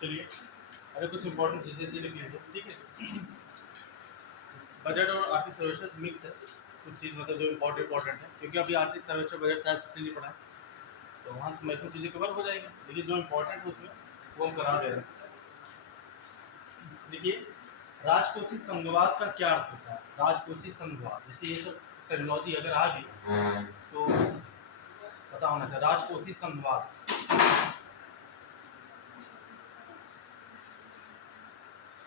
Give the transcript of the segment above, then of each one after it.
चलिए, अरे कुछ इंपॉर्टेंट चीज़ें से लिख लीजिए, ठीक है। बजट और आर्थिक सर्वेक्षण मिक्स है, कुछ चीज़ मतलब जो इम्पोर्टेंट है, क्योंकि अभी आर्थिक सर्वेक्षण बजट शायद उससे नहीं पढ़ा है, तो वहाँ से मैक्सिमम चीज़ें कवर हो जाएंगी, लेकिन जो इम्पोर्टेंट है उसमें वो हम करा दे रहे हैं। देखिए, राजकोषीय संघवाद का क्या अर्थ होता है? राजकोषीय संघवाद, जैसे ये सब टेक्नोलॉजी अगर आ गई तो पता होना चाहिए। राजकोषीय संघवाद,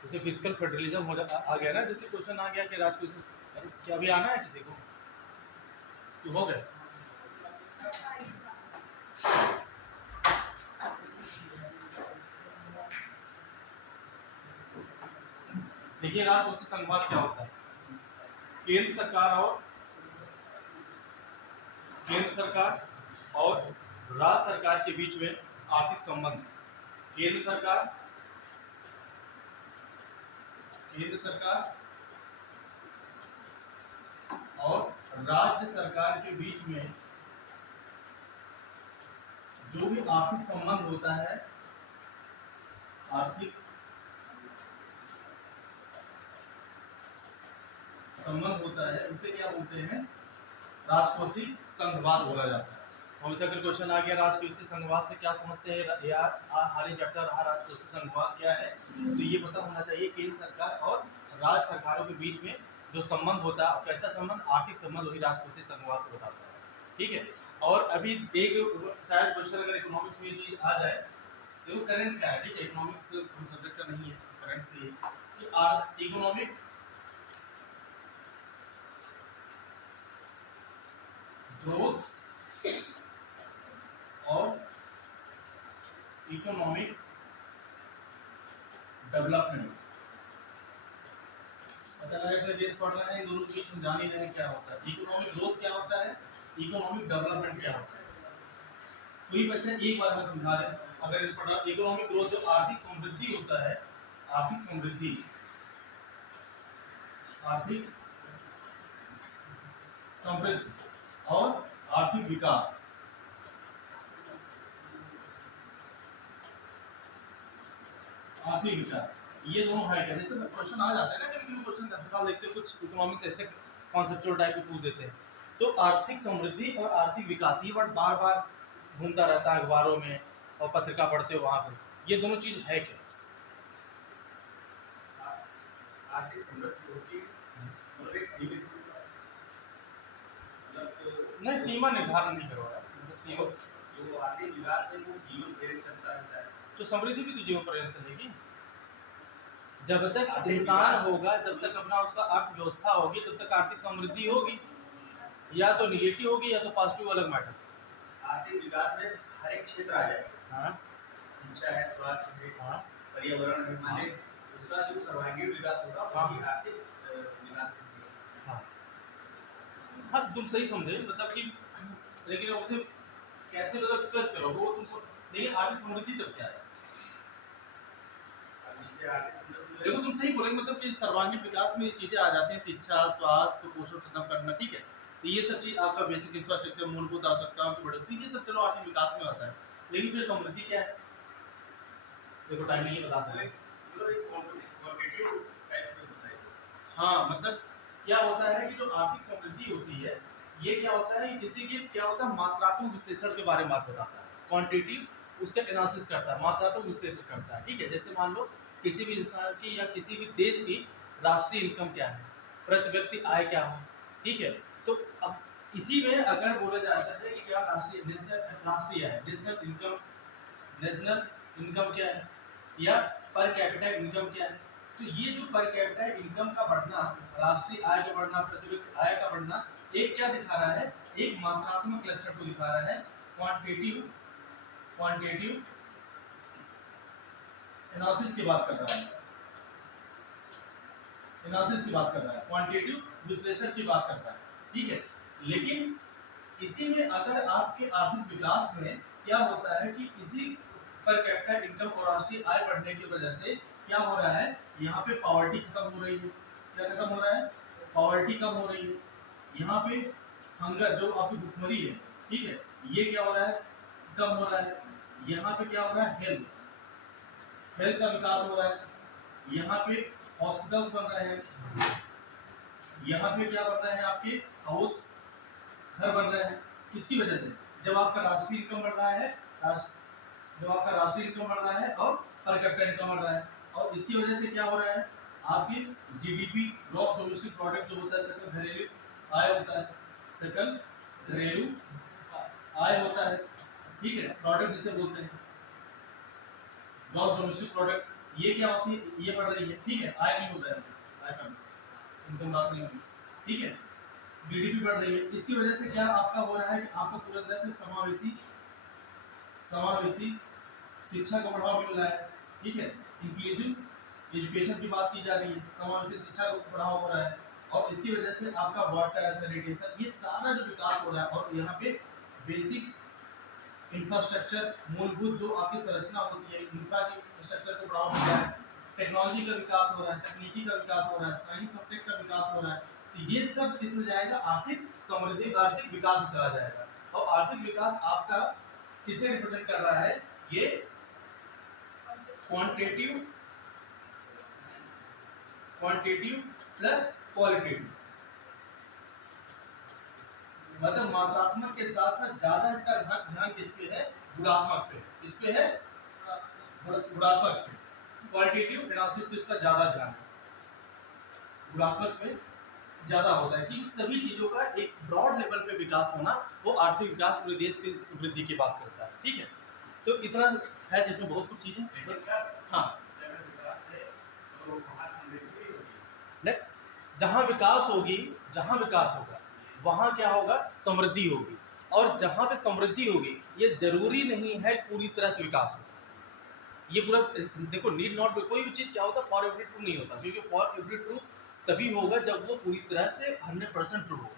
जैसे फिजिकल फेडरलिज्म आ गया ना, जैसे क्वेश्चन आ गया कि राजकोषीय, क्या अभी आना है किसी को? तो हो गए। देखिए, राजकोषीय संघवाद क्या होता है? केंद्र सरकार और राज्य सरकार के बीच में आर्थिक संबंध। केंद्र सरकार और राज्य सरकार के बीच में जो भी आर्थिक संबंध होता है, आर्थिक संबंध होता है, उसे क्या बोलते हैं? राजकोषीय संघवाद बोला जाता है। हमसे अगर क्वेश्चन आ गया राजकोषीय संघवाद से क्या समझते हैं यार, हाल चर्चा रहा राजकोषीय संघवाद क्या है, तो ये पता होना चाहिए केंद्र सरकार और राज्य सरकारों के बीच में जो संबंध होता है, कैसा संबंध? आर्थिक संबंध वही राजकोषीय संघवाद को बताता है, ठीक है। और अभी एक शायद क्वेश्चन अगर इकोनॉमिक्स में ये चीज आ जाए, देखो करंट क्या है, ठीक है, इकोनॉमिक्स हम सब्जेक्ट का नहीं है, करंट से कि इकोनॉमिक ग्रोथ और इकोनॉमिक डेवलपमेंट, पता लगा देश पढ़ रहे हैं, इन दोनों के बीच में जान ही रहे हैं क्या होता है। इकोनॉमिक ग्रोथ क्या होता है, इकोनॉमिक डेवलपमेंट क्या होता है। कोई बच्चा एक बार में समझा रहे, अगर पढ़ा इकोनॉमिक ग्रोथ जो आर्थिक समृद्धि होता है, आर्थिक समृद्धि, आर्थिक समृद्धि और आर्थिक विकास, आर्थिक विकास, ये दोनों है क्या? जैसे क्वेश्चन आ जाता है ना, कभी क्वेश्चन हर देखते हैं, कुछ इकोनॉमिक्स ऐसे कॉन्सेप्चुअल टाइप के पूछ देते हैं, तो आर्थिक समृद्धि और आर्थिक विकास ये वर्ड बार बार घूमता रहता है अखबारों में और पत्रिका पढ़ते हो वहां पे, ये दोनों चीज है क्या? आर्थिक समृद्धि होती है मतलब एक सीमित, मतलब नहीं, सीमा निर्धारण नहीं करवाया, सीमा जो आर्थिक विकास है वो जीवन पर्यंत चलता रहता है। तो समृद्धि भी तो जीवन पर्यंत चलेगी, जब तक आर्थिक इंसान विकास होगा, जब तक अपना उसका अर्थव्यवस्था होगी, तब तक आर्थिक समृद्धि होगी, या तो निगेटिव होगी या तो पॉजिटिव, अलग मैटर। आर्थिक विकास में हर एक क्षेत्र आ जाएगा। हाँ, शिक्षा है, स्वास्थ्य है, हाँ, पर्यावरण है, माने उसका जो सर्वांगीण विकास होगा वही आर्थिक विकास हाँ, हाँ, तुम सही समझे, मतलब कि लेकिन उसे कैसे मतलब एक्सप्रेस करोगे वो समझो, लेकिन आर्थिक समृद्धि तब क्या है? जिससे आर्थिक समृद्धि। देखो तुम सही बोलेंगे, मतलब कि सर्वांगीण विकास में ये चीजें आ जाती हैं, शिक्षा, स्वास्थ्य, कुपोषण खत्म करना, ठीक है, तो ये सब चीज आपका बेसिक इंफ्रास्ट्रक्चर, मूलभूत आवश्यकताओं की बढ़ोतरी, ये सब चलो आर्थिक विकास में आता है, लेकिन फिर समृद्धि क्या है? देखो टाइम नहीं बताता है। मतलब एक क्वांटिटेटिव टाइप में होता है। हाँ, मतलब क्या होता है कि जो आर्थिक समृद्धि होती है, ये क्या होता है, किसी की क्या होता है, मात्रात्मक विश्लेषण के बारे में बात बताता है, क्वांटिटिव उसका एनालिसिस करता है, मात्रात्मक विश्लेषण करता है, ठीक है। जैसे मान लो किसी भी इंसान की या किसी भी देश की राष्ट्रीय इनकम क्या है, प्रति व्यक्ति आय क्या हो, ठीक है, तो अब इसी में अगर बोला जाता है कि क्या राष्ट्रीय है, नेशनल इनकम क्या है, या पर कैपिटा इनकम क्या है, तो ये जो पर कैपिटा इनकम का बढ़ना, राष्ट्रीय आय का बढ़ना, प्रति व्यक्ति आय का बढ़ना, एक क्या दिखा रहा है, एक मात्रात्मक लक्षण को दिखा रहा है, क्वांटिटेटिव एनालिसिस की बात कर रहा है, क्वांटिटेटिव विश्लेषण की बात कर रहा है, ठीक है। लेकिन इसी में अगर आपके आर्थिक विकास में क्या होता है कि इसी पर कैपिटा इनकम और राष्ट्रीय आय बढ़ने की वजह से क्या हो रहा है, यहाँ पे पॉवर्टी खत्म हो रही है, क्या खत्म हो रहा है, पॉवर्टी कम हो रही है, यहाँ पे हंगर जो आपकी भुखमरी है, ठीक है, ये क्या हो रहा है, कम हो रहा है, यहाँ पे क्या हो रहा है, हेल्थ, हेल्थ का विकास हो रहा है, यहाँ पे हॉस्पिटल्स बन रहे हैं, यहाँ पे क्या बन रहा है, आपके हाउस घर बन रहे हैं। किसकी वजह से? जब आपका राष्ट्रीय इनकम बढ़ रहा है, जब आपका राष्ट्रीय इनकम बढ़ रहा है और पर कैपिटा इनकम बढ़ रहा है, और इसकी वजह से क्या हो रहा है, आपकी जीडीपी ग्रॉस डोमेस्टिक प्रोडक्ट जो होता है, सकल घरेलू आय होता है, सकल घरेलू आय होता है, ठीक है, प्रोडक्ट जिसे बोलते हैं ग्रॉस डोमेस्टिक प्रोडक्ट, ये क्या होती है, ये बढ़ रही है, ठीक है, आय नहीं हो रहा है, आय कम, इनकम बात नहीं होगी, ठीक है, जीडीपी बढ़ रही है। इसकी वजह से क्या आपका हो रहा है कि आपको पूरी तरह से समावेशी शिक्षा को बढ़ावा मिल रहा है, ठीक है, इंक्लूसिव एजुकेशन की बात की जा रही है, समावेशी शिक्षा को बढ़ावा हो रहा है, और इसकी वजह से आपका वाटर सैनिटेशन, ये सारा जो विकास हो रहा है, और यहाँ पे बेसिक इंफ्रास्ट्रक्चर, मूलभूत जो आपकी संरचना होती है, इंफ्रास्ट्रक्चर को बढ़ावा मिल रहा है, टेक्नोलॉजी का विकास हो रहा है, तकनीकी का विकास हो रहा है, साइंस और टेक का विकास हो रहा है, तो ये सब किसमें जाएगा, आर्थिक समृद्धि, आर्थिक विकास में चला जाएगा। और आर्थिक विकास आपका किसे रिप्रेजेंट कर रहा है, ये क्वांटिटेटिव प्लस क्वालिटेटिव, मतलब मात्रात्मक के साथ साथ ज्यादा इसका ध्यान किस पे है, गुणात्मक पे, इस पे है गुणात्मक पे, क्वालिटेटिव एनालिसिस पे इसका ज्यादा ध्यान है, गुणात्मक पे ज्यादा होता है, क्योंकि सभी चीजों का एक ब्रॉड लेवल पे विकास होना, वो आर्थिक विकास पूरे देश की वृद्धि की बात करता है, ठीक है। तो इतना है जिसमें बहुत कुछ चीजें, हाँ, नहीं, जहाँ विकास होगा वहाँ क्या होगा, समृद्धि होगी, और जहाँ पे समृद्धि होगी, ये जरूरी नहीं है पूरी तरह से विकास हो, ये पूरा देखो, नीड नॉट, कोई भी चीज़ क्या होता है, फॉर एवरी ट्रू नहीं होता, क्योंकि फॉर एवरी ट्रू तभी होगा जब वो पूरी तरह से 100% ट्रू हो।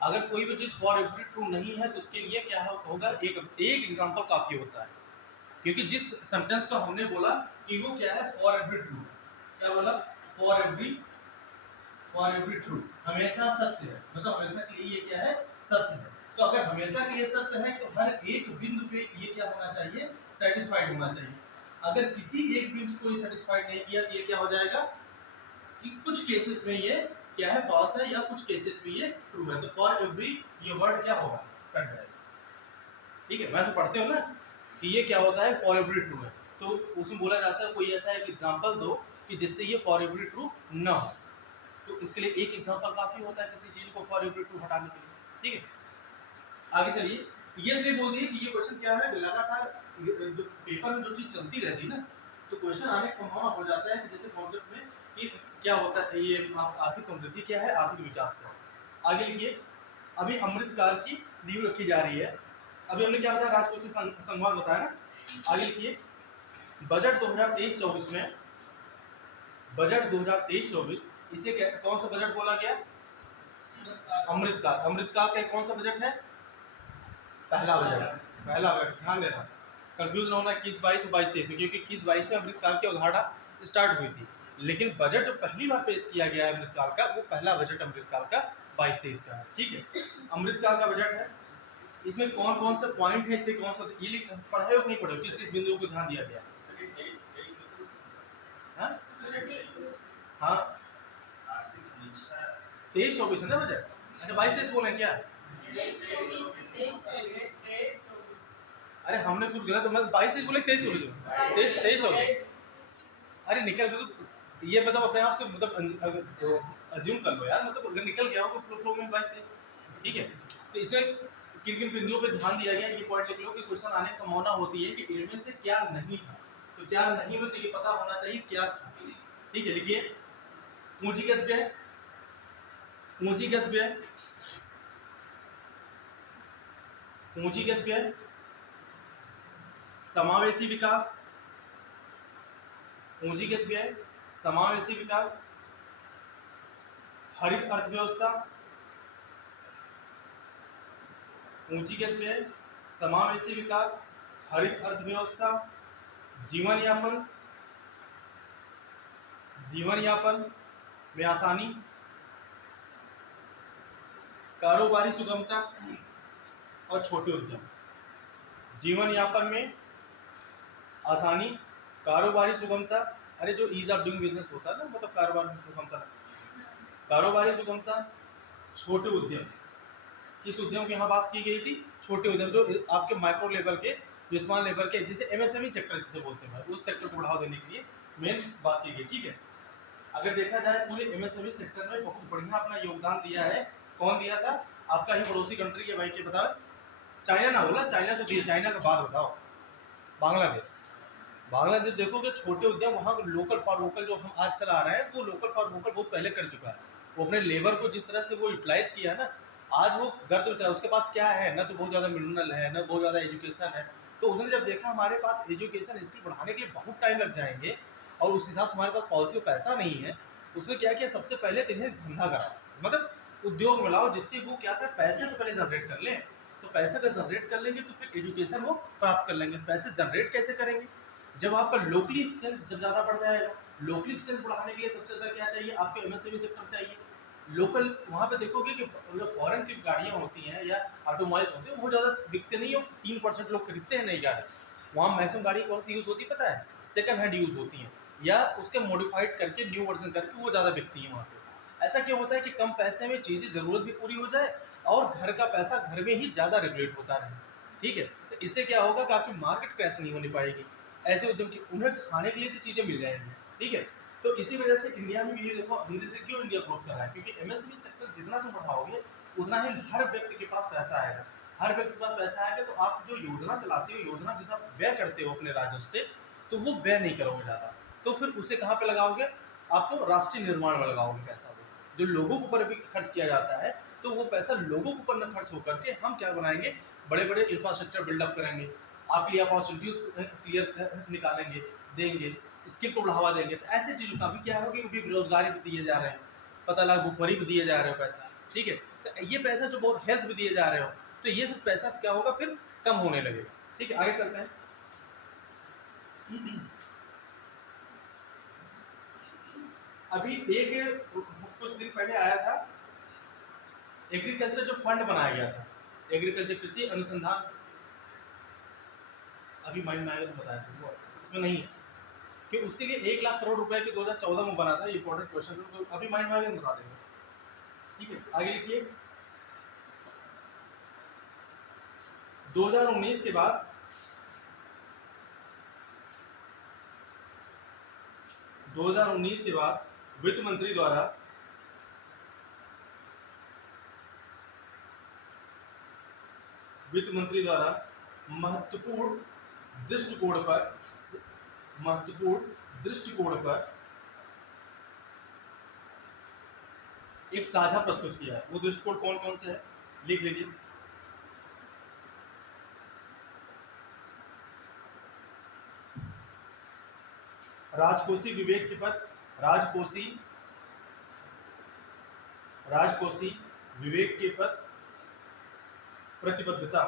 अगर कोई भी चीज़ फॉर एवरी ट्रू नहीं है तो उसके लिए क्या होगा, एक एग्जाम्पल काफ़ी होता है, क्योंकि जिस सेंटेंस को हमने बोला कि वो क्या है, फॉर एवरी ट्रू, क्या बोला, फॉर एवरी ट्रू, हमेशा सत्य है, मतलब हमेशा के लिए ये क्या है, सत्य है। तो अगर हमेशा के लिए सत्य है तो हर एक बिंदु पे ये क्या होना चाहिए, सेटिस्फाइड होना चाहिए। अगर किसी एक बिंदु को सेटिस्फाइड नहीं किया तो ये क्या हो जाएगा कि कुछ केसेस में ये क्या है, फॉल्स है, या कुछ केसेस में ये ट्रू है। तो फॉर एवरी ये वर्ड क्या होगा, कट जाएगा, ठीक है। मैं तो पढ़ते हो ना कि ये क्या होता है, फॉर एवरी ट्रू है, तो उसमें बोला जाता है कोई ऐसा एक एग्जांपल दो कि जिससे ये फॉर एवरी ट्रू न हो, तो इसके लिए एक एग्जांपल काफी होता है किसी चीज को फॉर एवरी ट्रू हटाने के लिए, ठीक है। आगे चलिए, ये इसलिए बोल दिए कि ये क्वेश्चन क्या है, लगातार जो पेपर में जो चीज चलती रहती है ना, तो क्वेश्चन आने की संभावना हो जाता है कि जैसे कॉन्सेप्ट में कि क्या होता है, ये आर्थिक समृद्धि क्या है, आर्थिक विकास क्या है। आगे लिखिए, अभी अमृतकाल की नींव रखी जा रही है, अभी हमने क्या बताया, राजकोषीय संवाद बताया ना। आगे लिखिए, बजट 2023-24 में, बजट 2023-24, इसे कौन सा बजट बोला गया, अमृतकाल। अमृतकाल का कौन सा बजट है, पहला बजट, पहला बजट, ध्यान देना, कंफ्यूज ना होना 21-22 और 22-23 में, क्योंकि 21-22 में अमृतकाल की अवधारणा स्टार्ट हुई थी, लेकिन बजट जो पहली बार पेश किया गया है अमृतकाल का, वो पहला बजट अमृतकाल का 22-23 का है, ठीक है। अमृतकाल का बजट है, इसमें कौन कौन से पॉइंट है, इससे कौन सा ये पढ़े हो नहीं पढ़े, किस किस बिंदुओं को ध्यान दिया गया, हाँ 23-24 है ना बजट, अच्छा 22-23 बोले क्या, अरे हमने कुछ गलत, मतलब 22-23 बोले, 23-24 हो गया, अरे निकल गया तो ये मतलब अपने आप से मतलब अज्यूम कर लो यार, मतलब अगर निकल गया हो तो फ्लो में 22-23, ठीक है। तो इसमें किन किन बिंदुओं पे ध्यान दिया गया, ये पॉइंट लिख लो कि क्वेश्चन आने की संभावना होती है कि इनमें से क्या नहीं था, तो क्या नहीं हो तो ये पता होना चाहिए क्या था, ठीक है। लिखिए, पूंजीगत व्यय, पूंजीगत व्यय, पूंजीगत व्यय, समावेशी विकास, पूंजीगत व्यय, समावेशी विकास, हरित अर्थव्यवस्था, पूंजीगत व्यय, समावेशी विकास, हरित अर्थव्यवस्था, जीवन यापन, जीवन यापन में आसानी, कारोबारी सुगमता और छोटे उद्यम। जीवन यापन में आसानी, कारोबारी सुगमता, अरे जो ईज ऑफ डूइंग बिजनेस होता है ना, मतलब कारोबारी सुगमता, कारोबारी सुगमता, छोटे उद्यम, किस उद्यम की यहाँ बात की गई थी, छोटे उद्यम जो आपके माइक्रो लेवल के, जो स्मॉल लेवल के, जिसे एमएसएमई सेक्टर जिसे बोलते हैं, उस सेक्टर को बढ़ावा देने के लिए मेन बात की गई। ठीक है, अगर देखा जाए पूरे एमएसएमई सेक्टर में बहुत बढ़िया अपना योगदान दिया है। कौन दिया था? आपका ही पड़ोसी कंट्री के भाई के बताओ, चाइना ना बोला, चाइना तो दिया, चाइना के बाद बताओ बांग्लादेश। बांग्लादेश देखोगे छोटे उद्यम वहाँ लोकल फॉर वोकल जो हम आज चला रहे हैं, वो लोकल फॉर वोकल बहुत पहले कर चुका है। वो अपने लेबर को जिस तरह से वो यूटिलाइज किया ना, आज वो गर्द में चला, उसके पास क्या है ना, तो बहुत ज़्यादा मिनरल है ना, बहुत ज़्यादा एजुकेशन है। तो उसने जब देखा हमारे पास एजुकेशन स्किल बढ़ाने के लिए बहुत टाइम लग जाएंगे और उस हिसाब से हमारे पास पॉलिसी और पैसा नहीं है, उसने क्या किया, सबसे पहले तो इन्हें धंधा करा, मतलब उद्योग में लाओ, जिससे वो क्या कर, पैसे तो पहले जनरेट कर लें। तो पैसे का जनरेट कर लेंगे तो फिर एजुकेशन वो प्राप्त कर लेंगे। पैसे जनरेट कैसे करेंगे? जब आपका लोकली एक्सचेंज जब ज़्यादा बढ़ जाएगा। लोकली एक्सचेंज बढ़ाने के लिए सबसे ज़्यादा क्या चाहिए? आपको एमएसएमई सेक्टर चाहिए। लोकल वहाँ पे देखोगे कि जो फॉरेन की गाड़ियाँ होती हैं या ऑटोमोबाइल्स होते हैं वो ज़्यादा बिकते नहीं हो, 3% लोग खरीदते हैं नई गाड़ी। वहाँ मैक्सिमम गाड़ी कौन सी यूज़ होती है पता है? सेकंड हैंड यूज़ होती हैं, या उसके मॉडिफाइड करके न्यू वर्जन करके वो ज़्यादा बिकती हैं वहाँ पे। ऐसा क्यों होता है कि कम पैसे में चीज़ें ज़रूरत भी पूरी हो जाए और घर का पैसा घर में ही ज़्यादा रेगुलेट होता रहे। ठीक है, तो इससे क्या होगा कि आपकी मार्केट क्रैश नहीं होने पाएगी। ऐसे उद्यम की उन्हें खाने के लिए तो चीज़ें मिल जाएंगी। ठीक है, तो इसी वजह से इंडिया में भी ये देखो धीरे धीरे क्यों इंडिया ग्रोथ कर रहा है, क्योंकि एमएसएमई सेक्टर जितना तुम बढ़ाओगे उतना ही हर व्यक्ति के पास पैसा आएगा। हर व्यक्ति के पास पैसा आएगा तो आप जो योजना चलाते हो, योजना जितना व्यय करते हो अपने राजस्व से, तो वो व्यय नहीं करोगे ज़्यादा, तो फिर उसे कहाँ पे लगाओगे? आप तो राष्ट्रीय निर्माण में लगाओगे पैसा। वो जो लोगों के ऊपर भी खर्च किया जाता है, तो वो पैसा लोगों के ऊपर न खर्च होकर के हम क्या बनाएंगे, बड़े बड़े इंफ्रास्ट्रक्चर बिल्डअप करेंगे, आपके लिए अपॉर्चुनिटीज क्लियर निकालेंगे, देंगे, स्किल को बढ़ावा देंगे। तो ऐसे चीज़ों का भी क्या होगी, वो भी बेरोजगारी भी दिए जा रहे हैं, पता लगा भुखमरी भी दिए जा रहे हो पैसा। ठीक है, तो ये पैसा जो बहुत हेल्थ भी दिए जा रहे हो, तो ये सब पैसा क्या होगा फिर कम होने लगेगा। ठीक है, आगे चलते हैं। अभी एक कुछ दिन पहले आया था एग्रीकल्चर जो फंड बनाया गया था, एग्रीकल्चर कृषि अनुसंधान, अभी माइंड में आएगा तो बताया था, वो इसमें नहीं है कि उसके लिए 1 लाख करोड़ रुपए के 2014 में बना था। इंपॉर्टेंट क्वेश्चन, तो अभी माइंड में आएगा तो बता देंगे। ठीक है, आगे लिखिए। 2019 के बाद 2019 के बाद वित्त मंत्री द्वारा महत्वपूर्ण दृष्टिकोण पर एक साझा प्रस्तुत किया है। वो दृष्टिकोण कौन कौन से है, लिख लीजिए। राजकोषीय विवेक के पद, राजकोषीय विवेक के पद, प्रतिबद्धता,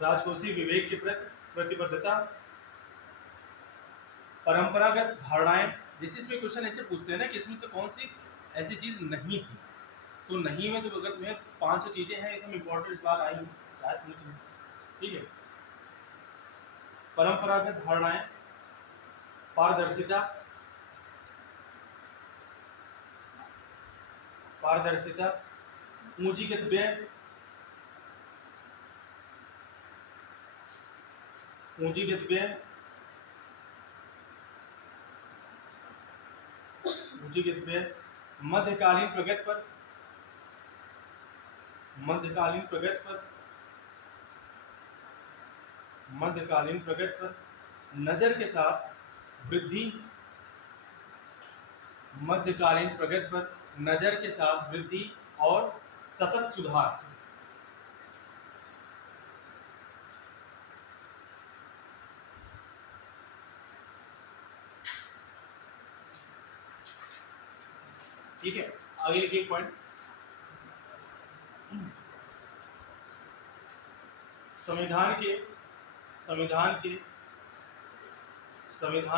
राजकोषीय विवेक के प्रति प्रतिबद्धता, परंपरागत धारणाएं। जैसे इसमें क्वेश्चन ऐसे पूछते हैं ना कि इसमें से कौन सी ऐसी चीज नहीं थी, तो नहीं में तो अगर में 5 चीजें हैं, इसमें इंपॉर्टेंट बात आई शायद पूछ लूं। ठीक है, परंपरागत धारणाएं, पारदर्शिता, पूंजीगत व्यय, मध्यकालीन प्रगति पर नजर के साथ वृद्धि, मध्यकालीन प्रगति पर नजर के साथ वृद्धि और सतत सुधार। ठीक है, आगे लिखिए एक पॉइंट। संविधान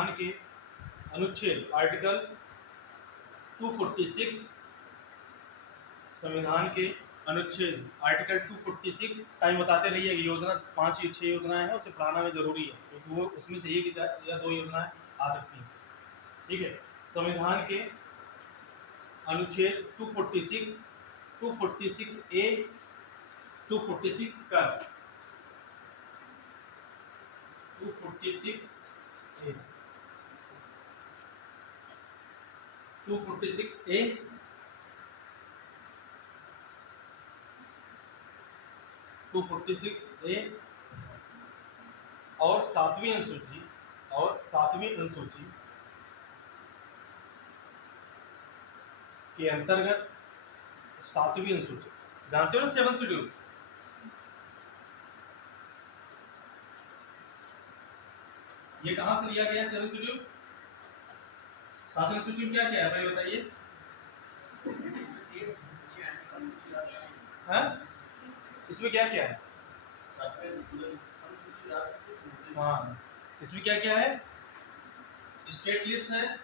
के अनुच्छेद आर्टिकल 246 संविधान के अनुच्छेद आर्टिकल 246 टाइम बताते रहिए। योजना 5 या 6 योजनाएं हैं, उसे पढ़ाना में जरूरी है क्योंकि वो उसमें से एक या दो योजनाएं आ सकती हैं। ठीक है, संविधान के अनुच्छेद 246 246A 246 का 246A 246A और सातवीं अनुसूची के अंतर्गत, सातवीं अनुसूची जानते हो ना, 7th शेड्यूल, ये कहां से लिया गया है 7th शेड्यूल? 7वीं अनुसूची में क्या क्या है भाई बताइए? हाँ, इसमें क्या क्या है? हाँ, इसमें क्या क्या है? स्टेट लिस्ट है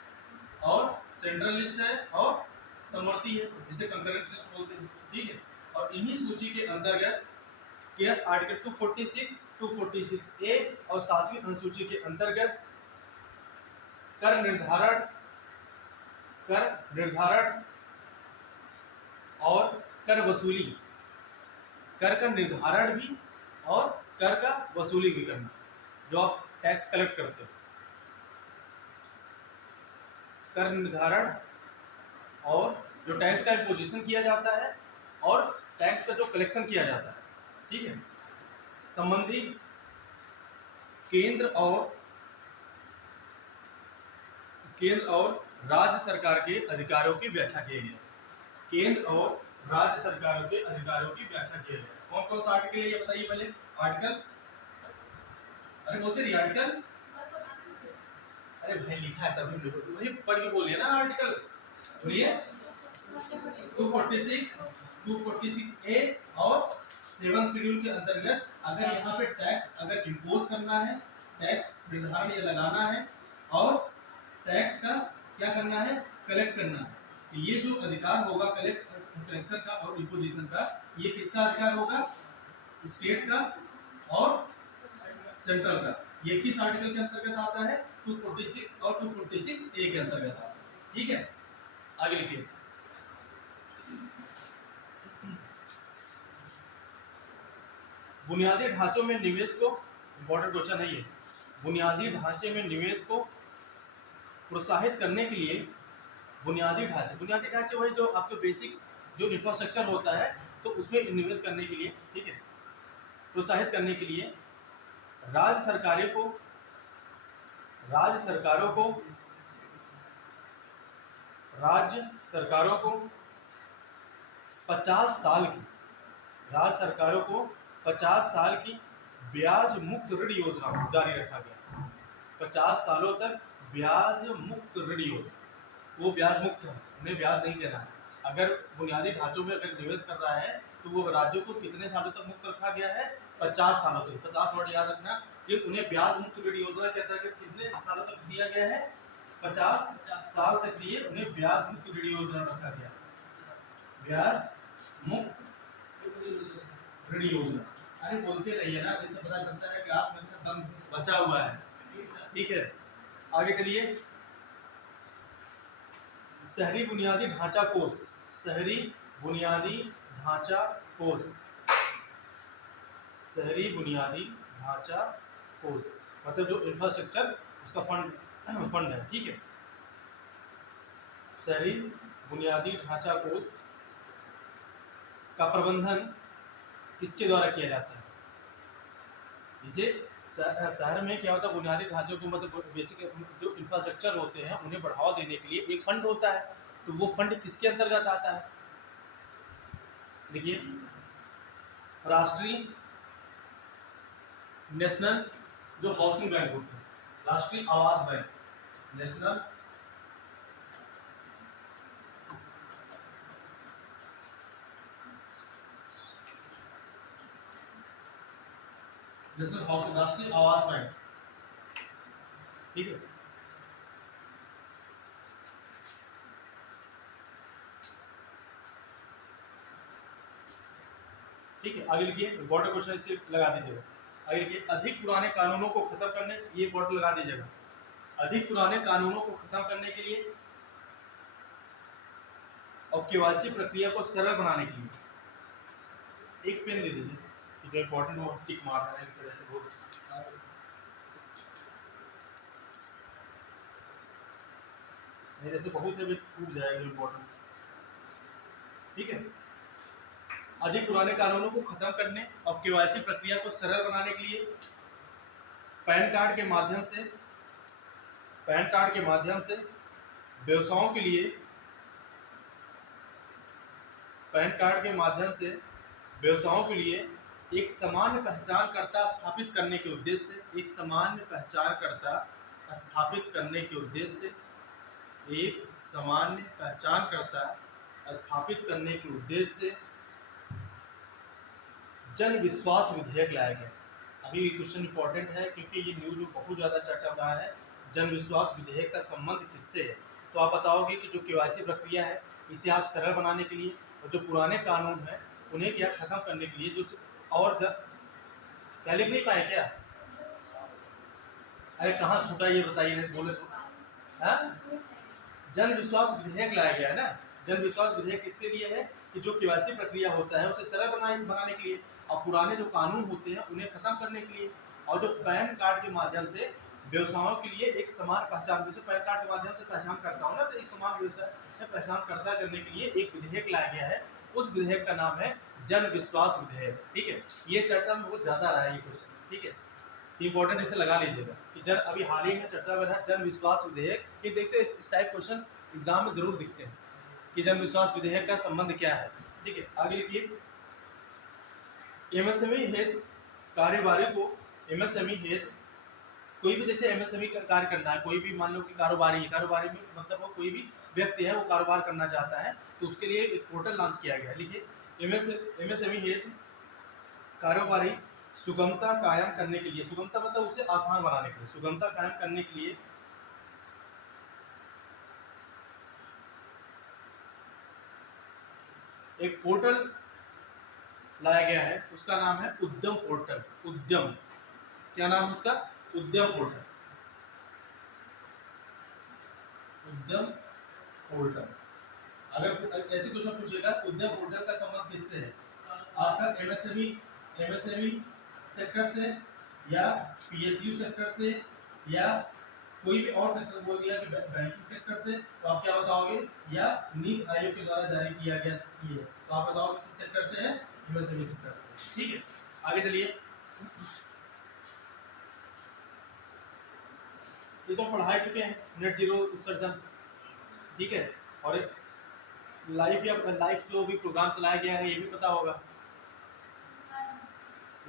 और सेंट्रल लिस्ट है और समवर्ती है, जिसे कंकरेंट लिस्ट बोलते हैं। ठीक है, और इन्हीं सूची के अंतर्गत के आर्टिकल 246 246A और 7वीं अनुसूची के अंतर्गत कर निर्धारण और कर वसूली, कर का निर्धारण भी और कर का वसूली भी करना, जो आप टैक्स कलेक्ट करते हो। कर निर्धारण और जो टैक्स का इम्पोजिशन किया जाता है और टैक्स का जो कलेक्शन किया जाता है। ठीक है, संबंधी केंद्र और राज्य सरकार के अधिकारों की व्याख्या की गई है। केंद्र और राज्य सरकारों के अधिकारों की व्याख्या की गई है। कौन कौन सा आर्टिकल है ये बताइए पहले। आर्टिकल, अरे बोलते रहिए आर्टिकल, अरे भाई लिखा है तभी वही पढ़ के बोलिए ना। आर्टिकल बोलिए 246 246A और 7th शेड्यूल के अंतर्गत अगर यहाँ पे टैक्स अगर इम्पोज करना है, टैक्स निर्धारण या लगाना है और टैक्स का क्या करना है, कलेक्ट करना है, तो ये जो अधिकार होगा कलेक्शन का और इम्पोजिशन का, ये किसका अधिकार होगा? स्टेट का और सेंट्रल का। ये किस आर्टिकल के अंतर्गत आता है? 246 और 246A के अंतर्गत आता है। ठीक है, आगे लिखिए। बुनियादी ढांचों में निवेश को, इंपॉर्टेंट क्वेश्चन है ये, बुनियादी ढांचे में निवेश को प्रोत्साहित करने के लिए बुनियादी ढांचे वही जो आपके बेसिक जो इंफ्रास्ट्रक्चर होता है, तो उसमें निवेश करने के लिए, ठीक है, प्रोत्साहित करने के लिए राज्य सरकारों को 50 साल की ब्याज मुक्त ऋण योजना जारी रखा गया। 50 सालों तक ब्याज मुक्त ऋण योजना, वो ब्याज मुक्त है, उन्हें ब्याज नहीं देना है। अगर बुनियादी ढांचों में अगर निवेश कर रहा है तो वो राज्यों को कितने सालों तक मुक्त रखा गया है? 50 सालों तक। 50 वर्ड याद रखना कि उन्हें ब्याज मुक्त ऋण योजना के अंतर्गत कितने सालों तक दिया गया है? 50 साल तक लिए उन्हें ब्याज मुक्त ऋण योजना रखा गया। ब्याज मुक्त ऋण योजना, अरे बोलते रहिए ना, जिससे पता चलता है क्लास में अच्छा दम बचा हुआ है। ठीक है, आगे चलिए। शहरी बुनियादी ढांचा कोष, शहरी बुनियादी ढांचा कोष, शहरी बुनियादी ढांचा कोष मतलब जो इंफ्रास्ट्रक्चर उसका फंड है। ठीक है, शहरी बुनियादी ढांचा कोष का प्रबंधन किसके द्वारा किया जाता है? जैसे शहर में क्या होता है, बुनियादी ढांचों को मतलब बेसिक जो इंफ्रास्ट्रक्चर होते हैं उन्हें बढ़ावा देने के लिए एक फंड होता है, तो वो फंड किसके अंतर्गत आता है? देखिए, राष्ट्रीय नेशनल जो हाउसिंग बैंक होते हैं, राष्ट्रीय आवास बैंक, नेशनल हाउसिंग, राष्ट्रीय आवास बैंक। ठीक है, ठीक है, आगे लिखिए, इम्पोर्टेंट क्वेश्चन इसे लगा दीजिएगा। आगे लिखिए, अधिक पुराने कानूनों को खत्म करने, ये इम्पोर्टेंट लगा दीजिएगा, अधिक पुराने कानूनों को खत्म करने के लिए और केवाईसी प्रक्रिया को सरल बनाने के लिए एक पेन दे दीजिए, कि जो इम्पोर्टेंट वो टिक मार रहा है इस तरह से बहुत। मेरे से बहुत है, छूट जाएगा इम्पोर्टेंट। ठीक है, अधिक पुराने कानूनों को खत्म करने और केवाईसी प्रक्रिया को सरल बनाने के लिए पैन कार्ड के माध्यम से व्यवसायों के लिए पैन कार्ड के माध्यम से व्यवसायों के लिए एक सामान्य पहचानकर्ता स्थापित करने के उद्देश्य से एक सामान्य पहचानकर्ता स्थापित करने के उद्देश्य से एक सामान्य पहचानकर्ता स्थापित करने के उद्देश्य से जन विश्वास विधेयक लाया गया। अभी ये क्वेश्चन इंपॉर्टेंट है क्योंकि ये न्यूज में बहुत ज़्यादा चर्चा हो रहा है। जन विश्वास विधेयक का संबंध किससे है? तो आप बताओगे कि जो केवाईसी प्रक्रिया है इसे आप सरल बनाने के लिए और जो पुराने कानून हैं उन्हें क्या खत्म करने के लिए जो और क्या लिख नहीं पाए क्या? अरे कहाँ छूटा ये बताइए, बोले तो। जन विश्वास विधेयक लाया गया है ना। जन विश्वास विधेयक किसके लिए है कि जो केवाईसी प्रक्रिया होता है उसे सरल बनाने के लिए और पुराने जो कानून होते हैं उन्हें खत्म करने के लिए और जो पैन कार्ड के माध्यम से व्यवसायों के लिए एक समान पहचान, जैसे पैन कार्ड के माध्यम से पहचान करता हूँ ना, तो एक समान व्यवसाय में पहचान करता करने के लिए एक विधेयक लाया गया है। उस विधेयक का नाम है जन विश्वास विधेयक। ठीक है, ये चर्चा में बहुत ज़्यादा रहा है ये क्वेश्चन। ठीक है, इंपॉर्टेंट इसे लगा लीजिएगा कि जन अभी हाल ही में चर्चा में रहा जन विश्वास विधेयक। ये देखते हैं इस टाइप क्वेश्चन एग्जाम में जरूर दिखते हैं कि जन विश्वास विधेयक का संबंध क्या है। ठीक है, आगे लिखिए, एमएसएमई हेतु कार्यवाही को एमएसएमई हेतु कोई भी जैसे एमएसएमई का कार्य करना है, कोई भी मान लो कि कारोबारी में मतलब वो कोई भी व्यक्ति है वो कारोबार करना चाहता है तो उसके लिए एक पोर्टल लॉन्च किया गया है। लिखिए, एमएसएमई हेतु कारोबारी सुगमता कायम करने के लिए, सुगमता मतलब उसे आसान बनाने के लिए, सुगमता कायम करने के लिए एक पोर्टल लाया गया है। उसका नाम है उद्यम पोर्टल। उद्यम, क्या नाम है उसका? उद्यम पोर्टल। उद्यम पोर्टल। अगर ऐसे क्वेश्चन पूछेगा उद्यम पोर्टल का संबंध किससे है? आपका एमएसएमई सेक्टर से या पीएसयू सेक्टर से या कोई भी और सेक्टर, बोल दिया कि बैंकिंग सेक्टर से, तो आप क्या बताओगे? या नीति आयोग के द्वारा जारी किया गया है, तो आप बताओगे किस सेक्टर से है? एमएसएमई सेक्टर से। ठीक है, आगे चलिए। ये तो पढ़ा चुके हैं, नेट जीरो उत्सर्जन। ठीक है, और लाइफ जो भी प्रोग्राम चलाया गया है ये भी पता होगा।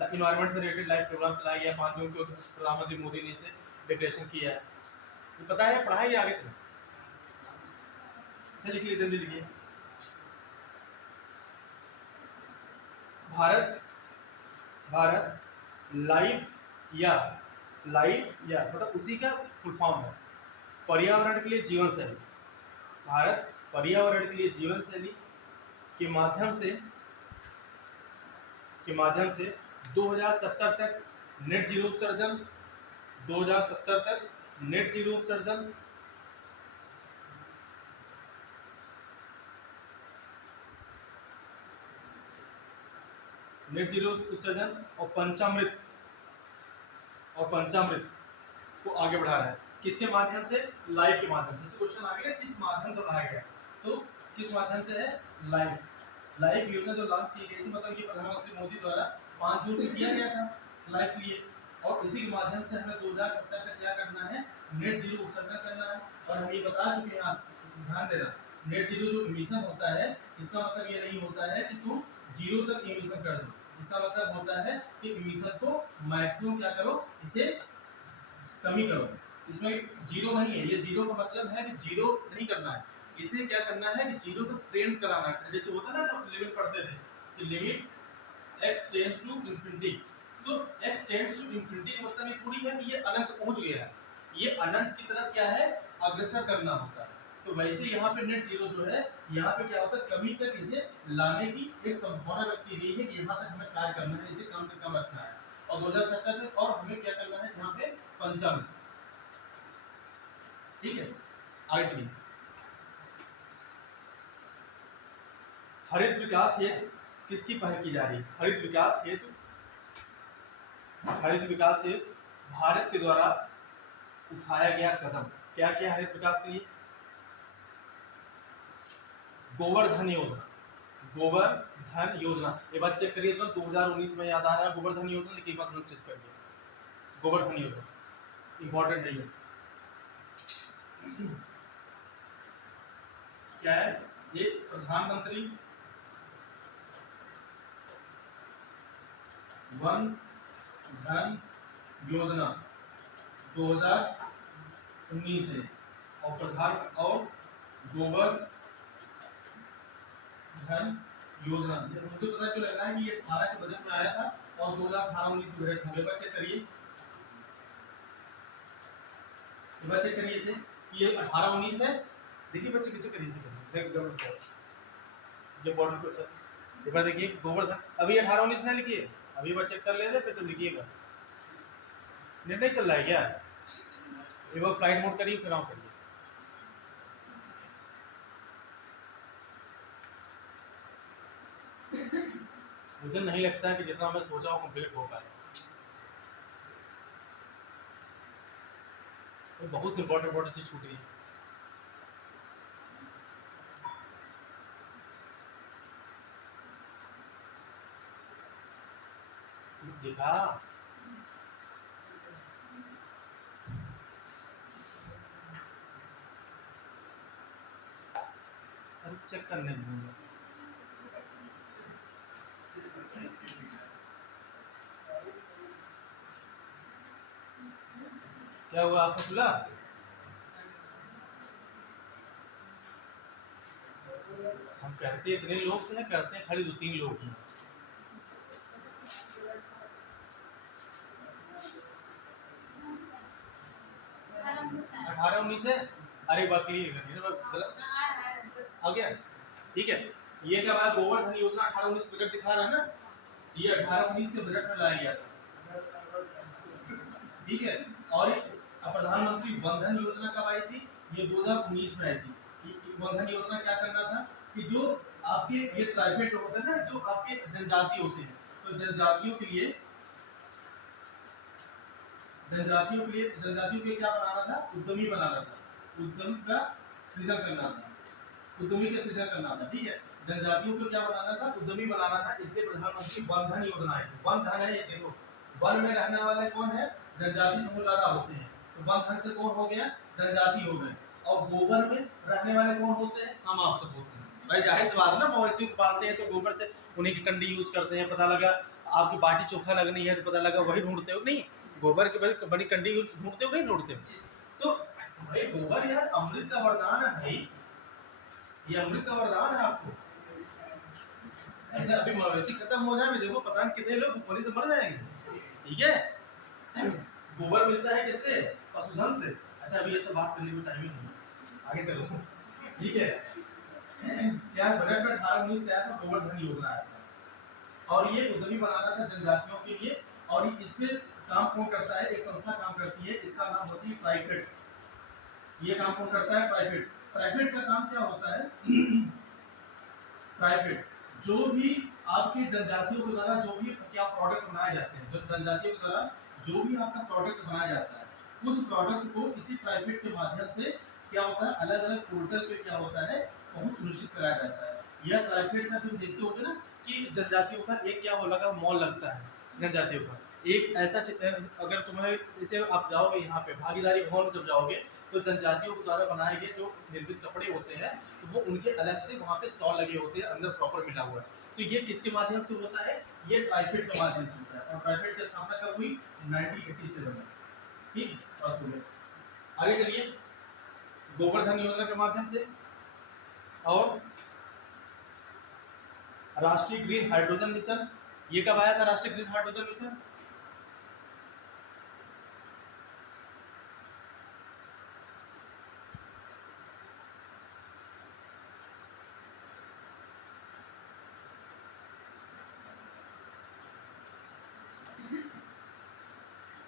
इन्वायरमेंट से रिलेटेड लाइव प्रोग्राम चलाया गया 5 जून को, प्रधानमंत्री मोदी ने इसे डिक्लेरेशन किया है। ये पता है, पढ़ाई आगे चले। अच्छा लिख लीजिए, जल्दी लिखिए। भारत लाइव या मतलब उसी का फुल फॉर्म है पर्यावरण के लिए जीवन शैली। भारत पर्यावरण के लिए जीवन शैली के माध्यम से 2070 तक नेट जीरो उत्सर्जन, 2070 तक नेट जीरो उत्सर्जन, नेट जीरो उत्सर्जन और पंचामृत को आगे बढ़ा रहा है। किसके माध्यम से? लाइव के माध्यम से। क्वेश्चन आ गया किस माध्यम से बढ़ाया गया, तो किस माध्यम से है? लाइव योजना जो लॉन्च की गई थी, मतलब ये प्रधानमंत्री मोदी द्वारा 5 जून को किया गया था लाइव के लिए, और इसी के माध्यम से हमें 2070 तक क्या करना है? नेट जीरो उत्सर्जन करना है। और हम ये बता चुके हैं, आप ध्यान देना, नेट जीरो जो इमिशन होता है इसका मतलब ये नहीं होता है कि तुम जीरो तक इमिशन कर दो। इसका मतलब होता है कि इमिशन को मैक्सिमम क्या करो, इसे कमी करो। इसमें जीरो नहीं है, ये जीरो का मतलब है कि जीरो नहीं करना है, इसे क्या करना है कि जीरो तक ट्रेंड कराना है। जैसे होता है ना, लिमिट पढ़ते थे कि limit x tends to infinity, तो x टेंड्स टू इंफिनिटी का मतलब ये थोड़ी है कि ये अनंत पहुंच गया है, ये अनंत की तरफ क्या है? अग्रसर करना होता है। तो वैसे यहाँ पे नेट जीरो जो है, यहाँ पे क्या होता है, कमी तक इसे लाने की एक संभावना व्यक्त की गई है कि यहाँ तक हमें कार्य करना है, इसे कम से कम रखना है और 2070 तक, और हमें क्या करना है यहाँ पे 95। ठीक है, आगे चलिए। हरित विकास हेतु किसकी पहल की जा रही है? हरित विकास हेतु भारत के द्वारा उठाया गया कदम क्या क्या? हरित विकास के लिए गोवर्धन योजना, गोवर्धन योजना, ये बात चेक करिए तो 2019 में याद आ रहा है गोवर्धन योजना, लेकिन एक बात हम चेक करिए, गोवर्धन योजना इंपॉर्टेंट है ये। क्या है ये? प्रधानमंत्री वन धन योजना 2019 है, और गोवर्धन योजना, मुझे पता क्यों लग रहा है कि ये 18 के बजट में आया था और 2018-19 के बजट में। चेक करिए, चेक करिए इसे कि ये 18-19 है। देखिए बच्चे चेक करिए, जब बॉर्डर को एक बार देखिए गोवर्धन, अभी 18-19 ना लिखिए, अभी बार चेक कर लेते फिर तो लिखिएगा। नेट नहीं चल रहा है क्या? एक बार फ्लाइट मोड करिए फिर ऑन करिए। मुझे नहीं लगता है कि जितना मैं सोचा हूँ कंप्लीट हो पाए। तो बहुत सी इंपॉर्टेंट चीज छूट रही है। देखा, अरे चेक करने दूंगा। क्या हुआ आपको खुला? हम कहते इतने लोग से करते हैं, खाली 2-3 लोग हैं। अठारह 19 है, अरे बकली आ गया। ठीक है, ये क्या बात, गोवर्धन योजना 18-19 बजट दिखा रहा है ना, ये 18-19 के बजट में लाया गया था। ठीक है, और प्रधानमंत्री वन धन योजना कब आई थी? ये 2019 में आई थी। वन धन योजना क्या करना था कि जो आपके ये प्राइवेट होते हैं ना, जो आपके जनजाति होते हैं, तो जनजातियों के लिए क्या बनाना था? उद्यमी बनाना था, उद्यम का सृजन करना था, उद्यमी का सृजन करना था। ठीक है, जनजातियों को क्या बनाना था? उद्यमी बनाना था। इसलिए प्रधानमंत्री वन धन योजना है। वन धन है, ये देखो, वन में रहने वाले कौन है? जनजाति समूह ज्यादा होते हैं, तो वन धन से कौन हो गया? जनजाति हो गए। और गोबर में रहने वाले कौन होते हैं? हम आप सब होते हैं। भाई जाहिर सी बात है ना, मवेशी को पालते हैं तो गोबर से उन्हीं की कंडी यूज करते हैं। पता लगा आपकी बाटी चोखा लगनी है तो पता लगा वही ढूंढते हो, नहीं गोबर के बड़ी कंडी ढूंढते हो, नहीं ढूंढते हो? तो भाई गोबर यार अमृत का वरदान है भाई, ये अमृत का वरदान है आपको। ऐसा अभी मवेशी खत्म हो जाए, देखो पता नहीं कितने लोग भूखमरी से मर जाएंगे। ठीक है, गोबर मिलता है किससे? पशुधन से। अच्छा अभी ये सब बात करने में टाइम ही नहीं, आगे चलो। ठीक है, क्या बजट में 18-19 से आया था गोवर्धन योजना आया था, और ये उद्यमी बनाना था जनजातियों के लिए। और इस पे काम कौन करता है? एक संस्था काम करती है जिसका नाम होती है प्राइवेट। ये काम कौन करता है? प्राइवेट। प्राइवेट का काम क्या होता है? प्राइवेट जो भी आपके जनजातियों के द्वारा जो भी क्या प्रोडक्ट बनाए जाते हैं, जो जनजातियों के द्वारा जो भी आपका प्रोडक्ट बनाया जाता है, उस प्रोडक्ट को किसी प्राइवेट के माध्यम से क्या होता है, अलग अलग पोर्टल पे क्या होता है, बहुत सुनिश्चित कराया जाता है। यह प्राइवेट का तुम देखते होगे ना कि जनजातियों का एक क्या हो लगा मॉल लगता है जनजातियों का, एक ऐसा अगर तुम्हें जैसे आप जाओगे यहाँ पे भागीदारी भवन में जब जाओगे तो जनजातियों के द्वारा बनाए गए जो निर्मित कपड़े होते हैं तो वो उनके अलग से वहाँ पे स्टॉल लगे होते हैं, अंदर प्रॉपर मिला हुआ है। तो ये किसके माध्यम से होता है? ये प्राइवेट के माध्यम से होता है। और प्राइवेट की स्थापना कब हुई? 1987 में। ठीक, आगे चलिए। गोवर्धन योजना के माध्यम से और राष्ट्रीय ग्रीन हाइड्रोजन मिशन, ये कब आया था? राष्ट्रीय ग्रीन हाइड्रोजन मिशन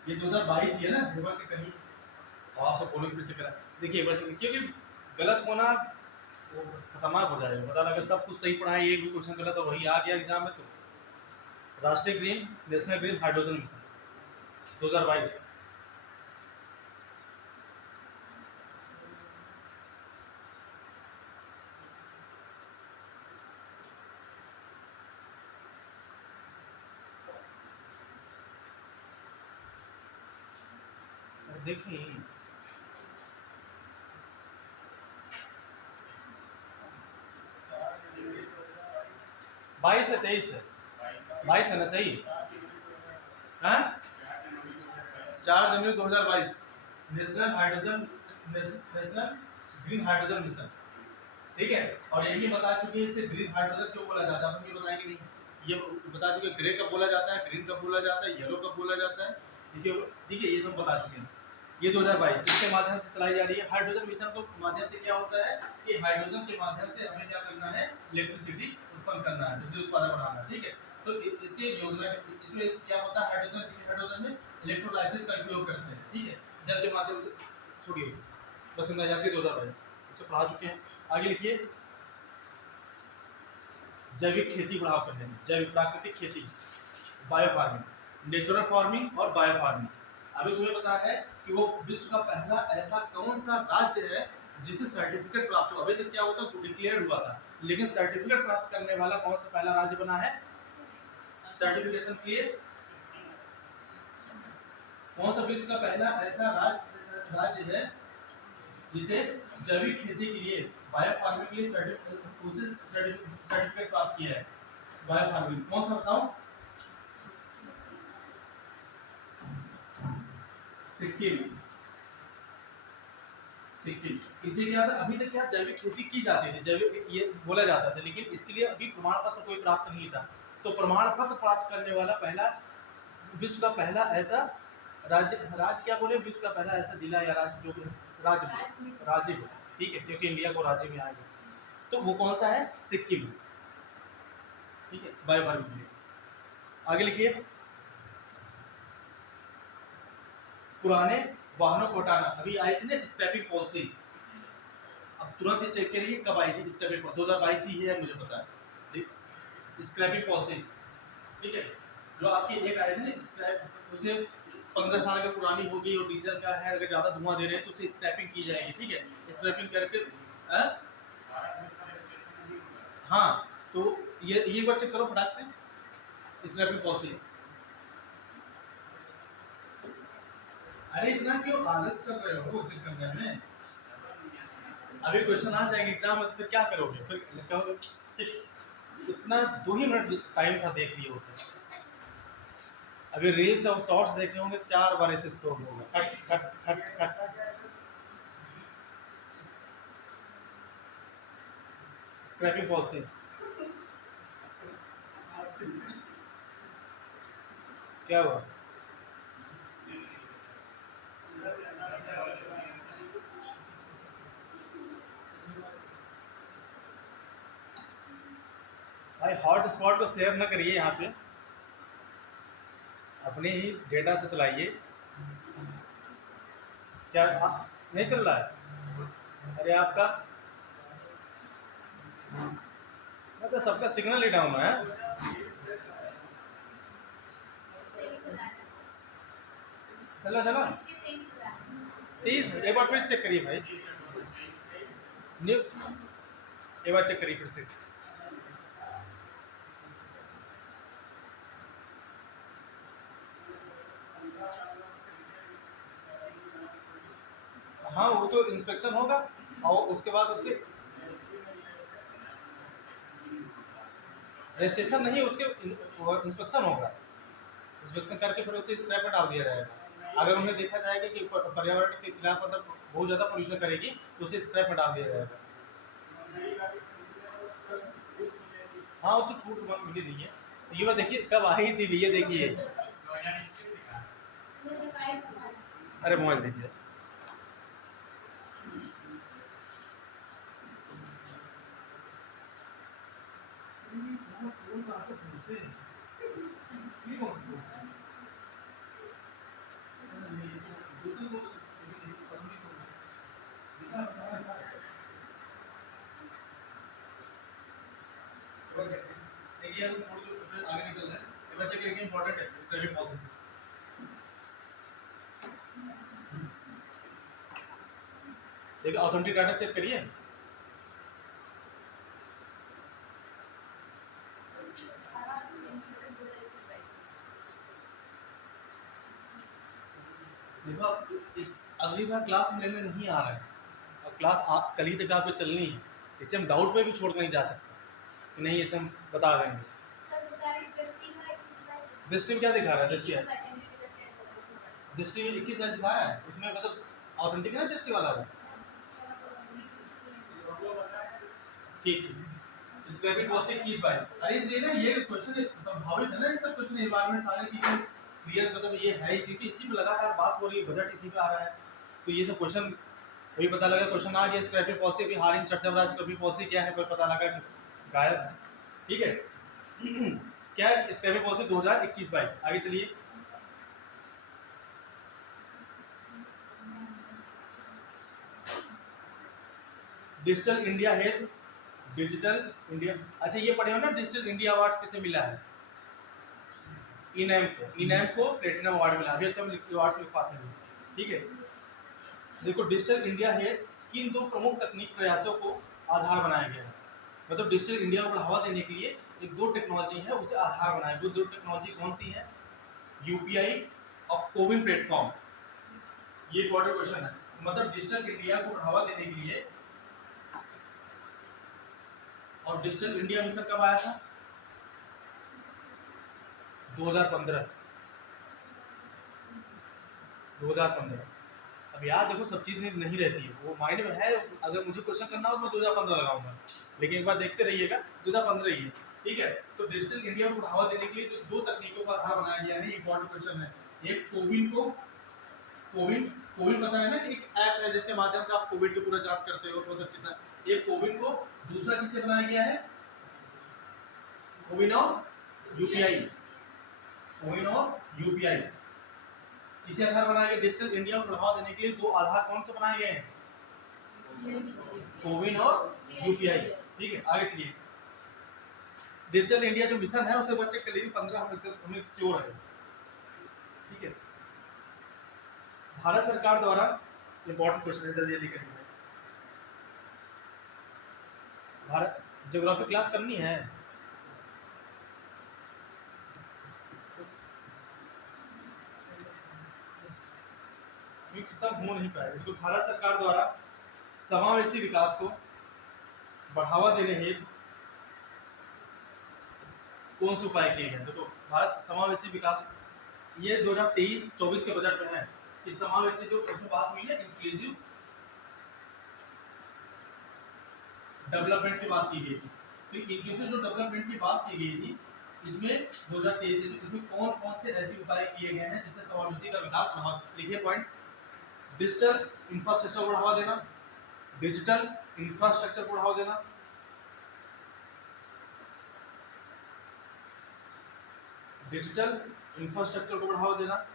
ये 2022 ही है ना, एक बार चेक करिए। और आपसे बोलने के लिए चेक करा देखिए एक बार, क्योंकि गलत होना वो खतरनाक हो जाएगा। पता लगा सब कुछ सही पढ़ा है, एक भी क्वेश्चन गलत, तो वही आ गया एग्जाम में। तो राष्ट्रीय green national green hydrogen mission 2022। देखिए 22 है 23 है, 22 है ना सही? हाँ 4 जनवरी 2022 national hydrogen national green hydrogen mission, ठीक है। और ये भी बता चुके हैं इसे ग्रीन हाइड्रोजन क्यों बोला जाता है, अपन ये बताएंगे नहीं। ये बता चुके ग्रे कब बोला जाता है, ग्रीन कब बोला जाता है, येलो कब बोला जाता है, ठीक है ये सब बता चुके हैं। ये 2022 जिसके माध्यम से चलाई जा रही है हाइड्रोजन मिशन के माध्यम से क्या होता है कि हाइड्रोजन के माध्यम से हमें क्या करना है, इलेक्ट्रिसिटी उत्पन्न करना है, बिजली उत्पादन बढ़ाना है, ठीक है। तो इसके योजना इसमें क्या होता है, हाइड्रोजन में इलेक्ट्रोलाइसिस का उपयोग करते हैं, ठीक है, जल के माध्यम से। छोड़िए बस इतना याद 2022 उसे पढ़ा चुके हैं। आगे लिखिए जैविक खेती बढ़ावा करने में, जैविक प्राकृतिक खेती, बायो फार्मिंग, नेचुरल फार्मिंग और बायो फार्मिंग। अभी तुम्हें पता है कि वो विश्व का पहला ऐसा कौन सा राज्य है जिसे सर्टिफिकेट प्राप्त हुआ। अभी तक क्या होता है डिक्लेयर हुआ था, लेकिन सर्टिफिकेट प्राप्त करने वाला कौन सा पहला राज्य बना है, सर्टिफिकेशन क्लियर। कौन सा विश्व का पहला ऐसा राज्य है जिसे जैविक खेती के लिए, बायो फार्मिंग के लिए सर्टिफिकेट प्राप्त किया है। बायो फार्मिंग कौन सा बताओ, सिक्किम। सिक्किम इसे क्या था, अभी तक क्या जैविक खेती की जाती थी, जैविक ये बोला जाता था, लेकिन इसके लिए अभी प्रमाण पत्र कोई प्राप्त नहीं था। तो प्रमाण पत्र प्राप्त करने वाला पहला, विश्व का पहला ऐसा राज्य क्या बोले, विश्व का पहला ऐसा जिला या राज्य जो राज्य हो, ठीक है, क्योंकि इंडिया को राज्य में आएगा। तो वो कौन सा है, सिक्किम, ठीक है, बायो फार्मिंग के लिए। आगे लिखिए पुराने वाहनों को हटाना। अभी आई थी ना स्क्रैपिंग पॉलिसी, अब तुरंत ही चेक करिए कब आई थी स्क्रैपिंग पॉलिसी, 2022 ही है मुझे पता है। स्क्रैपिंग पॉलिसी, ठीक है, जो आपकी एक आई थी ना स्क्रैप, उसे 15 साल की पुरानी होगी और डीजल का है, अगर ज़्यादा धुआं दे रहे हैं तो उसे स्क्रैपिंग की जाएगी, ठीक है, स्क्रैपिंग करके हाँ। तो ये बार चेक करो फटाक से स्क्रैपिंग पॉलिसी। अरे इतना क्यों आलस कर रहे हो चेक करने में, अभी क्वेश्चन आ जाएंगे एग्जाम में तो फिर क्या करोगे, फिर कहोगे सिर्फ इतना 2 ही मिनट टाइम था देख लिए होते। अभी रील्स और शॉर्ट्स देखे होंगे 4 बार ऐसे स्क्रॉल होगा, खट खट खट खट। स्क्रैपिंग पॉलिसी क्या हुआ, भाई हॉट स्पॉट को शेयर ना करिए यहाँ पे, अपने ही डेटा से चलाइए। क्या नहीं चल रहा है, अरे आपका मतलब सबका सिग्नल ही डाउन है। चला चला 30, एक बार फिर चेक करिए भाई, न्यू एक बार चेक करिए फिर से। हाँ वो तो इंस्पेक्शन होगा और उसके बाद उससे रजिस्ट्रेशन नहीं, उसके इंस्पेक्शन होगा, इंस्पेक्शन करके फिर उसे स्क्रैप में डाल दिया जाएगा। अगर उन्हें देखा जाएगा कि पर्यावरण के खिलाफ मतलब बहुत ज़्यादा पोल्यूशन करेगी तो उसे स्क्रैप में डाल दिया जाएगा। हाँ वो तो छूट मिली रही है। ये बात देखिए कब आई थी भैया, देखिए अरे मोबाइल दीजिए। किया है तो छोड़ दो, फिर आगे निकल रहे हैं। ये बच्चे के लिए इंपॉर्टेंट है स्क्रेपिंग प्रोसेस। देखिए ऑथेंटिक डाटा चेक करिए। देखो अब इस अगली बार क्लास में लेने नहीं आ रहा है, अब क्लास कल ही तक आपको चलनी है, इसे हम डाउट पे भी छोड़ नहीं जा सकते कि नहीं इसे हम बता देंगे। दृष्टि में क्या दिखा रहा है? दृष्टि में 21 बार दिखा रहा है, उसमें मतलब ऑथेंटिक है ना दृष्टि वाला वो। ठीक स्क्रेपिंग प्रोसेस 21 बार। अरे इसलिए ना ये क्वेश्चन संभावित है ना, ये सब क्वेश्चन एनवायरनमेंट सारे चीजें क्लियर, मतलब ये है ही क्योंकि इसी पे लगातार बात हो रही है, बजट इसी पे आ रहा है, तो ये सब क्वेश्चन अभी पता लगा क्वेश्चन आ गया स्क्रैपिंग पॉलिसी अभी हाल ही में चर्चा में रहा स्क्रैपिंग पॉलिसी क्या है, फिर पता लगा कि गायब है। ठीक है क्या है स्क्रैपिंग पॉलिसी 2021-22। आगे चलिए। डिजिटल इंडिया है, डिजिटल इंडिया, अच्छा ये पढ़े हो ना डिजिटल इंडिया अवार्ड किसे मिला है? इनैम को प्लेटिनम अवार्ड मिला। अभी अच्छा हम अवार्ड लिखवाते हैं। ठीक है देखो डिजिटल इंडिया है किन दो प्रमुख तकनीक प्रयासों को आधार बनाया गया है, मतलब डिजिटल इंडिया को बढ़ावा देने के लिए एक दो टेक्नोलॉजी है उसे आधार बनाया गया। दो टेक्नोलॉजी कौन सी है? यूपीआई और कोविन प्लेटफॉर्म। ये इंपॉर्टेंट क्वेश्चन है, मतलब डिजिटल इंडिया को बढ़ावा देने के लिए। और डिजिटल इंडिया मिशन कब आया था? 2015। अब याद देखो सब चीज़ नहीं रहती है, वो माइंड में है, अगर मुझे क्वेश्चन करना हो तो मैं 2015 लगाऊंगा, लेकिन एक बार देखते रहिएगा 2015 ही है। ठीक है तो डिजिटल इंडिया को बढ़ावा देने के लिए जो दो तकनीकों का आधार बनाया गया है, इंपॉर्टेंट क्वेश्चन है। एक कोविन पता है ना कि एक ऐप है जिसके माध्यम से आप कोविड की पूरा जांच करते हो, मतलब कितना, एक कोविन को। दूसरा किससे बनाया गया है? कोविन और यूपीआई। कोविन और यूपीआई किसे आधार बनाया गया? डिजिटल इंडिया को बढ़ावा देने के लिए दो आधार कौन से बनाए गए हैं? कोविन और यूपीआई। ठीक है आगे चलिए। डिजिटल इंडिया जो मिशन है उसे बच्चे के लिए 15 हमें श्योर है। ठीक है भारत सरकार द्वारा, इंपॉर्टेंट क्वेश्चन है जल्दी जल्दी करिए। भारत ज्योग्राफी क्लास करनी है। खत्म हो नहीं पाएगा। तो भारत सरकार द्वारा समावेशी विकास को बढ़ावा देने हेतु कौन से उपाय किए गए? देखो भारत समावेशी विकास ये 2023-24 के बजट में है। इस समावेशी जो उसमें बात हुई है इंक्लूसिव डेवलपमेंट की बात की गई थी, तो इंक्लूसिव जो डेवलपमेंट की बात की गई थी इसमें 2023 इसमें कौन कौन से ऐसे उपाय किए गए हैं जिससे समावेशी का विकास बढ़ा। लिखिए पॉइंट, डिजिटल इंफ्रास्ट्रक्चर को बढ़ावा देना, डिजिटल इंफ्रास्ट्रक्चर को बढ़ावा देना, डिजिटल इंफ्रास्ट्रक्चर को बढ़ावा देना,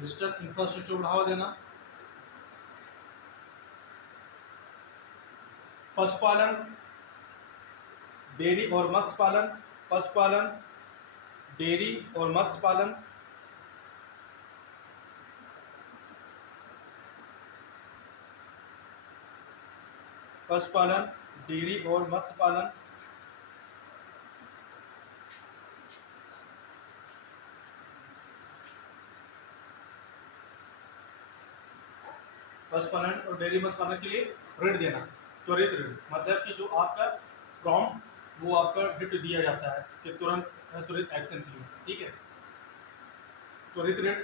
डिजिटल इंफ्रास्ट्रक्चर को बढ़ावा देना, पशुपालन, डेयरी और मत्स्य पालन, पशुपालन, डेयरी और मत्स्य पालन, पशुपालन, डेयरी और मत्स्य पालन, पशुपालन और डेयरी मत्स्य पालन के लिए ऋण देना, त्वरित ऋण, मतलब कि जो आपका प्रॉम्प्ट वो आपका हिट दिया जाता है कि तुरंत एक्शन के लिए। ठीक है त्वरित ऋण।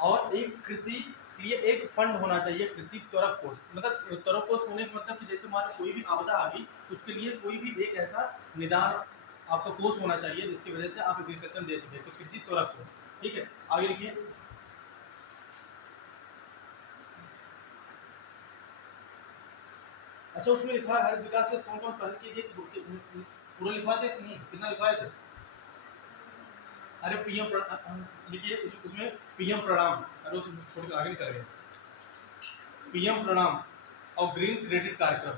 और एक कृषि के लिए एक फंड होना चाहिए, कृषि त्वरक कोष, मतलब त्वरक कोष होने का मतलब कि जैसे मान लो कोई भी आपदा आ गई उसके लिए कोई भी एक ऐसा निदान आपका कोष होना चाहिए जिसकी वजह से आप एग्रीकल्चर दे सके, तो कृषि त्वरक कोष। ठीक है आगे लिखिए। अच्छा उसमें लिखा है हर विकास के कौन कौन पहल की गई, पूरा लिखवा दे नहीं, कितना लिखवाए थे? अरे लिखिए उसमें पीएम प्रणाम, अरे उसे छोड़ के आगे निकल गए। पीएम प्रणाम और ग्रीन क्रेडिट कार्यक्रम।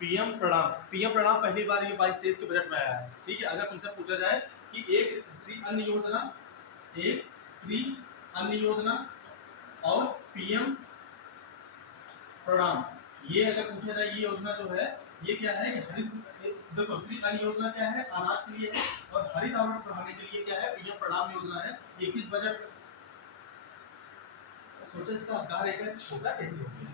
पीएम प्रणाम पहली बार ये 22-23 के बजट में आया है, ठीक है। अगर तुमसे पूछा जाए कि एक श्री अन्न योजना और पीएम प्रणाम, ये अगर पूछा जाए ये योजना जो है ये क्या है कि हरित, देखो श्री अन्न योजना क्या है, अनाज के लिए है, और हरित आवरण बढ़ाने के लिए क्या है, पीएम प्रणाम योजना है। ये किस बजट, सोचा इसका आकार एक होगा कैसे होगी,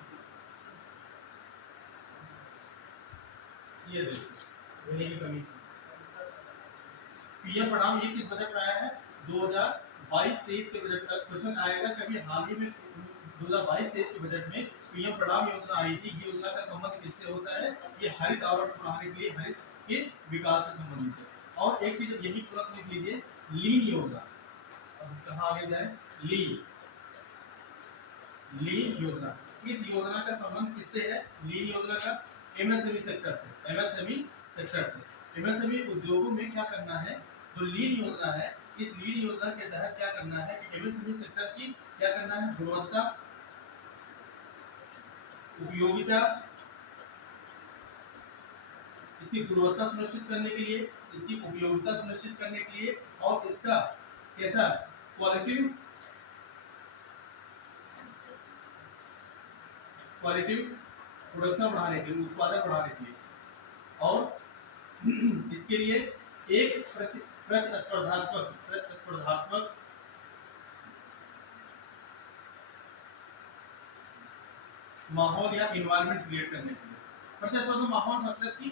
ये देखो होने की कमी। पीएम प्रणाम ये किस बजट में आया है, 2022-23 के बजट का क्वेश्चन आएगा। कभी हाल ही में 2022-23 के बजट में पीएम प्रणाम योजना आई थी। ये योजना का संबंध किससे होता है, ये हरित आवरण बढ़ाने के लिए, हरित के विकास से संबंधित है। और एक चीज यही तुरंत लिख लीजिए, लीन योजना। अब कहाँ आगे जाए, लीन योजना। इस योजना का संबंध किससे है, लीन योजना का एमएसएमई सेक्टर से। एमएसएमई उद्योगों में क्या करना है, जो लीन योजना है, इस लीन योजना के तहत क्या करना है कि एमएसएमई सेक्टर की क्या करना है, गुणवत्ता, उपयोगिता, इसकी गुणवत्ता सुनिश्चित करने के लिए, इसकी उपयोगिता सुनिश्चित करने के लिए, और इसका कैसा क्वालिटी प्रोडक्शन बढ़ाने के लिए, उत्पादन बढ़ाने के लिए, और इसके लिए एक प्रतिस्पर्धात्मक माहौल या इन्वायरमेंट क्रिएट करने के लिए। प्रतिस्पर्धात्मक माहौल मतलब कि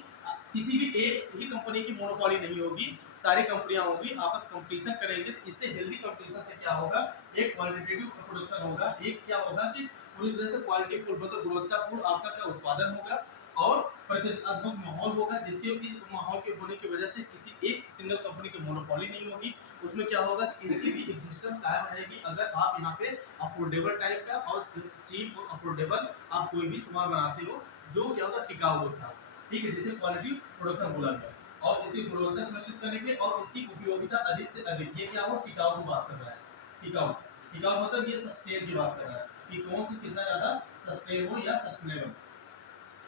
किसी भी एक ही कंपनी की मोनोपोली नहीं होगी, सारी कंपनियां होंगी, आपस कंपटीशन करेंगे। तो इससे हेल्दी कंपटीशन से क्या होगा, एक क्वालिटेटिव प्रोडक्शन होगा, एक क्या होगा कि पूरी तरह से क्वालिटीफुल मतलब गुणवत्तापूर्ण आपका क्या उत्पादन होगा, और प्रतिस्पर्धात्मक माहौल होगा, जिसके इस माहौल के होने की वजह से किसी एक सिंगल कंपनी की मोनोपोली नहीं होगी। उसमें क्या होगा कि इसकी भी एग्जिस्टेंस कायम रहेगी। अगर आप यहाँ पे अफोर्डेबल टाइप का और चीप और अफोर्डेबल आप कोई भी सामान बनाते हो, जो क्या होगा टिकाऊ होता है, ठीक है, जिसे क्वालिटी प्रोडक्शन बोला गया। और इसकी गुणवत्ता सुनिश्चित करने के लिए और इसकी उपयोगिता अधिक से अधिक, ये क्या हो, टिकाऊ की बात कर रहा है। टिकाऊ टिकाऊ मतलब ये सस्टेन की बात कर रहा है कि कौन सी कितना ज्यादा सस्टेन हो या सस्टेनेबल,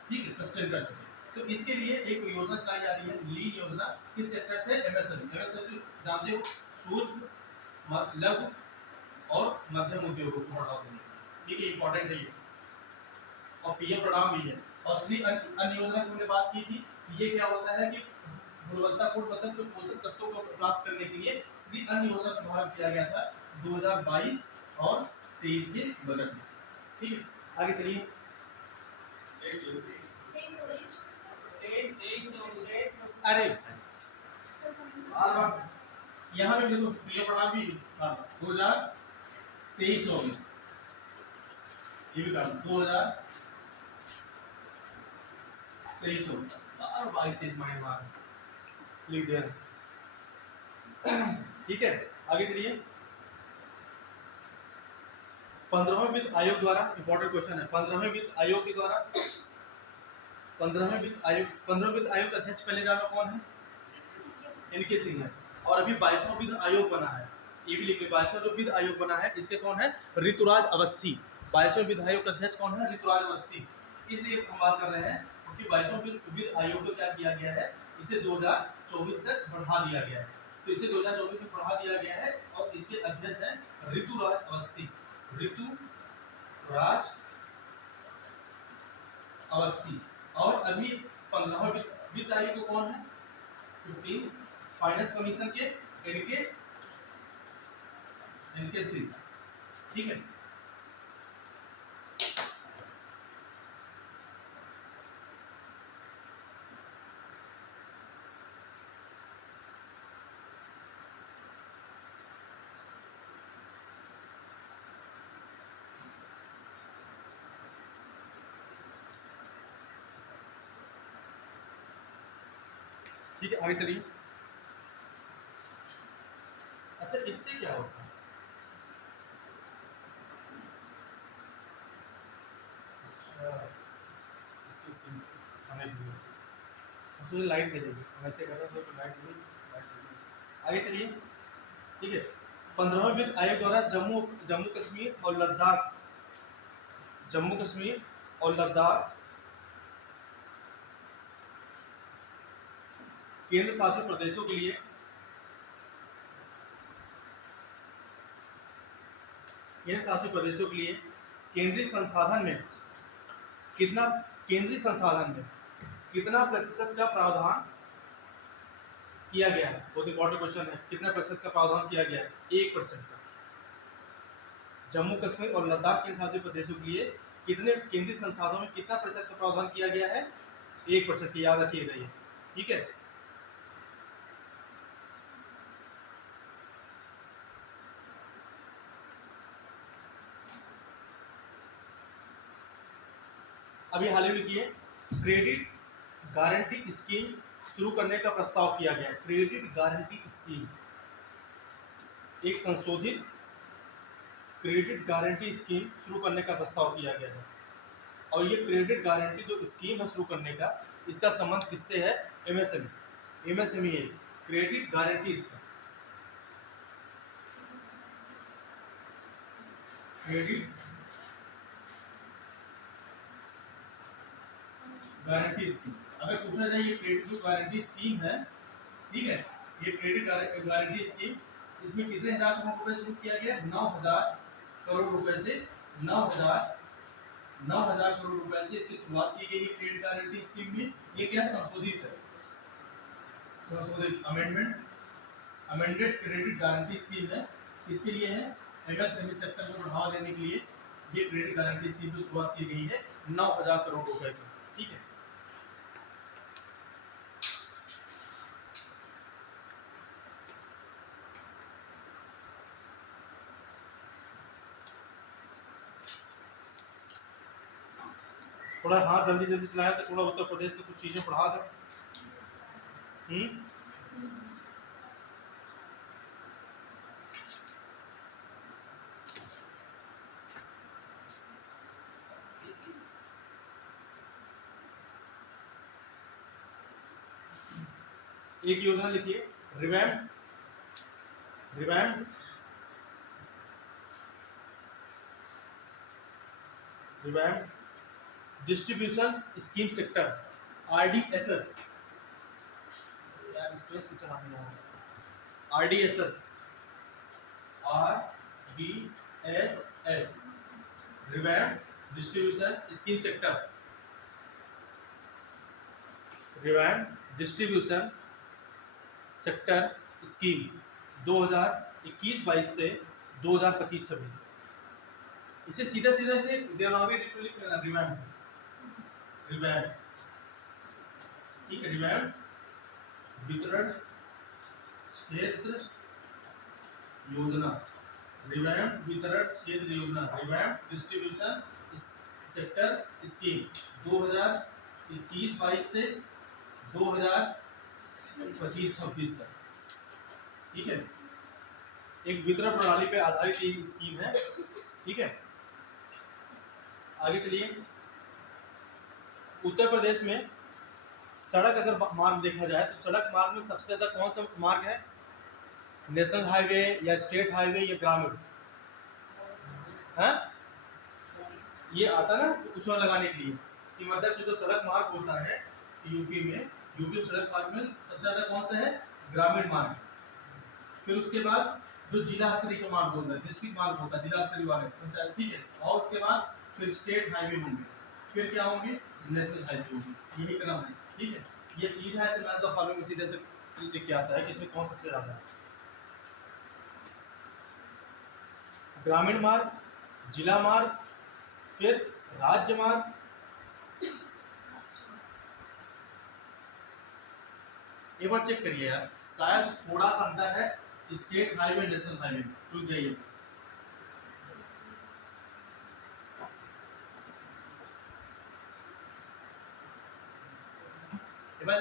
ठीक है, सस्टेन कर सके। तो इसके लिए एक योजना चलाई जा रही है, लीन योजना। किस सेक्टर से, एमएसएमई जानते हो, सूक्ष्म लघु और मध्यम उद्योगों को बढ़ावा देने के लिए, ठीक है, इंपॉर्टेंट है ये। और पीएम प्रणाम भी है। और श्री अन्न योजना की हमने बात की थी, ये क्या होता है कि गुणवत्तापूर्ण मतलब जो पोषक तत्वों को प्राप्त करने के लिए श्री अन्न योजना शुभारंभ किया गया था 2022 और 23 के बजट में, ठीक है। आगे चलिए, अरे यहाँ पे देखो पीएम प्रणाम भी 2023-24, ये भी कर 2023 और 22-23 महीने बाद लिख दिया, ठीक है। आगे चलिए, 15वें वित्त आयोग द्वारा, इंपॉर्टेंट क्वेश्चन है, 15वें वित्त आयोग के द्वारा 15वें वित्त आयोग का अध्यक्ष पहले जाना कौन है, एनके सिंह है। और अभी 22वां वित्त आयोग बना है, ये भी लिख लीजिए, 22वां जो वित्त आयोग बना है इसके कौन है, ऋतुराज अवस्थी। 22वें वित्त आयोग का अध्यक्ष कौन है, ऋतुराज अवस्थी। इसलिए हम बात कर रहे हैं क्योंकि 22वां वित्त आयोग को क्या किया गया है, इसे 2024 तक बढ़ा दिया गया है। तो इसे 2024 में बढ़ा दिया गया है और इसके अध्यक्ष हैं ऋतुराज अवस्थी, ऋतुराज अवस्थी। और अभी 15वां वित्त आयोग को कौन है, 15 फाइनेंस कमीशन के एनके सिंह, ठीक है। ठीक है, आगे चलिए। अच्छा, इससे क्या होता है, हमें लाइट दे देगी, हम ऐसे कर रहे हैं तो लाइट दे, आगे चलिए। ठीक है। 15वें वित्त आयोग द्वारा जम्मू जम्मू कश्मीर और लद्दाख केंद्र शासित प्रदेशों के लिए केंद्रीय संसाधन में कितना प्रतिशत का प्रावधान किया गया है? बहुत इंपॉर्टेंट क्वेश्चन है। कितना प्रतिशत का प्रावधान किया गया है? 1% का। जम्मू कश्मीर और लद्दाख के शासित प्रदेशों के लिए कितने केंद्रीय संसाधनों में कितना प्रतिशत का प्रावधान किया गया है? 1% की, याद रखिएगा ये। ठीक है। अभी हाल ही में किए क्रेडिट गारंटी स्कीम शुरू करने का प्रस्ताव किया गया। क्रेडिट गारंटी स्कीम, एक संशोधित क्रेडिट गारंटी स्कीम शुरू करने का प्रस्ताव किया गया है। और ये क्रेडिट गारंटी जो स्कीम है शुरू करने का, इसका संबंध किससे है? एमएसएमई है credit guarantee scheme. Credit guarantee scheme, अगर पूछा जाए ये क्रेडिट गारंटी स्कीम है, ठीक है, ये क्रेडिट गारंटी स्कीम, इसमें कितने हजार करोड़ रुपए शुरू किया गया? 9,000 करोड़ रुपए से 9,000 करोड़ रुपए से इसकी शुरुआत की गई है क्रेडिट गारंटी स्कीम में। ये क्या संशोधित है? संशोधित अमेंडेड क्रेडिट गारंटी स्कीम है। किसके लिए है? एमएसएमई सेक्टर को बढ़ावा देने के लिए ये क्रेडिट गारंटी स्कीम की शुरुआत की गई है 9,000 करोड़ रुपए की। ठीक है। थोड़ा हाथ जल्दी जल्दी चलाया तो थोड़ा उत्तर प्रदेश की कुछ चीजें पढ़ा दें। एक योजना लिखिए, revamped distribution scheme sector, RDSS, revamped distribution scheme sector, revamped distribution sector scheme 2021-22 से 2025-26। इसे सीधा सीधा से देवनागरी लिख लेना, रिवैम्ड, ठीक है। रिवैम्ड वितरण क्षेत्र योजना, रिवैम्ड वितरण क्षेत्र योजना, रिवैम्ड डिस्ट्रीब्यूशन सेक्टर स्कीम 2021-22 से 2025-26 तक। ठीक है। एक वितरण प्रणाली पे आधारित ये स्कीम है। ठीक है। आगे चलिए। उत्तर प्रदेश में सड़क अगर मार्ग देखा जाए तो सड़क मार्ग में सबसे ज्यादा कौन सा मार्ग है? नेशनल हाईवे या स्टेट हाईवे या ग्रामीण? ये आता ना उसमें लगाने के लिए कि मतलब जो सड़क मार्ग होता है यूपी में सड़क मार्ग में सबसे ज्यादा कौन सा है? ग्रामीण मार्ग। फिर उसके बाद जो जिला स्तरीय का मार्ग होता है, डिस्ट्रिक्ट मार्ग होता है, जिला स्तरीय वाले पंचायत। ठीक है। और उसके बाद फिर स्टेट हाईवे होंगे, फिर क्या होंगे? नेशनल हाईवे होंगे। यही क्रम है। ठीक है। ये सीधा ऐसे मैच द फॉलोइंग में सीधे से लिख के आता है कि इसमें कौन सबसे ज्यादा है। ग्रामीण मार्ग, जिला मार्ग, फिर राज्य मार्ग, एक बार चेक करिए यार, शायद थोड़ा सा अंतर है स्टेट हाईवे नेशनल हाईवे। रुक जाइए, एक बार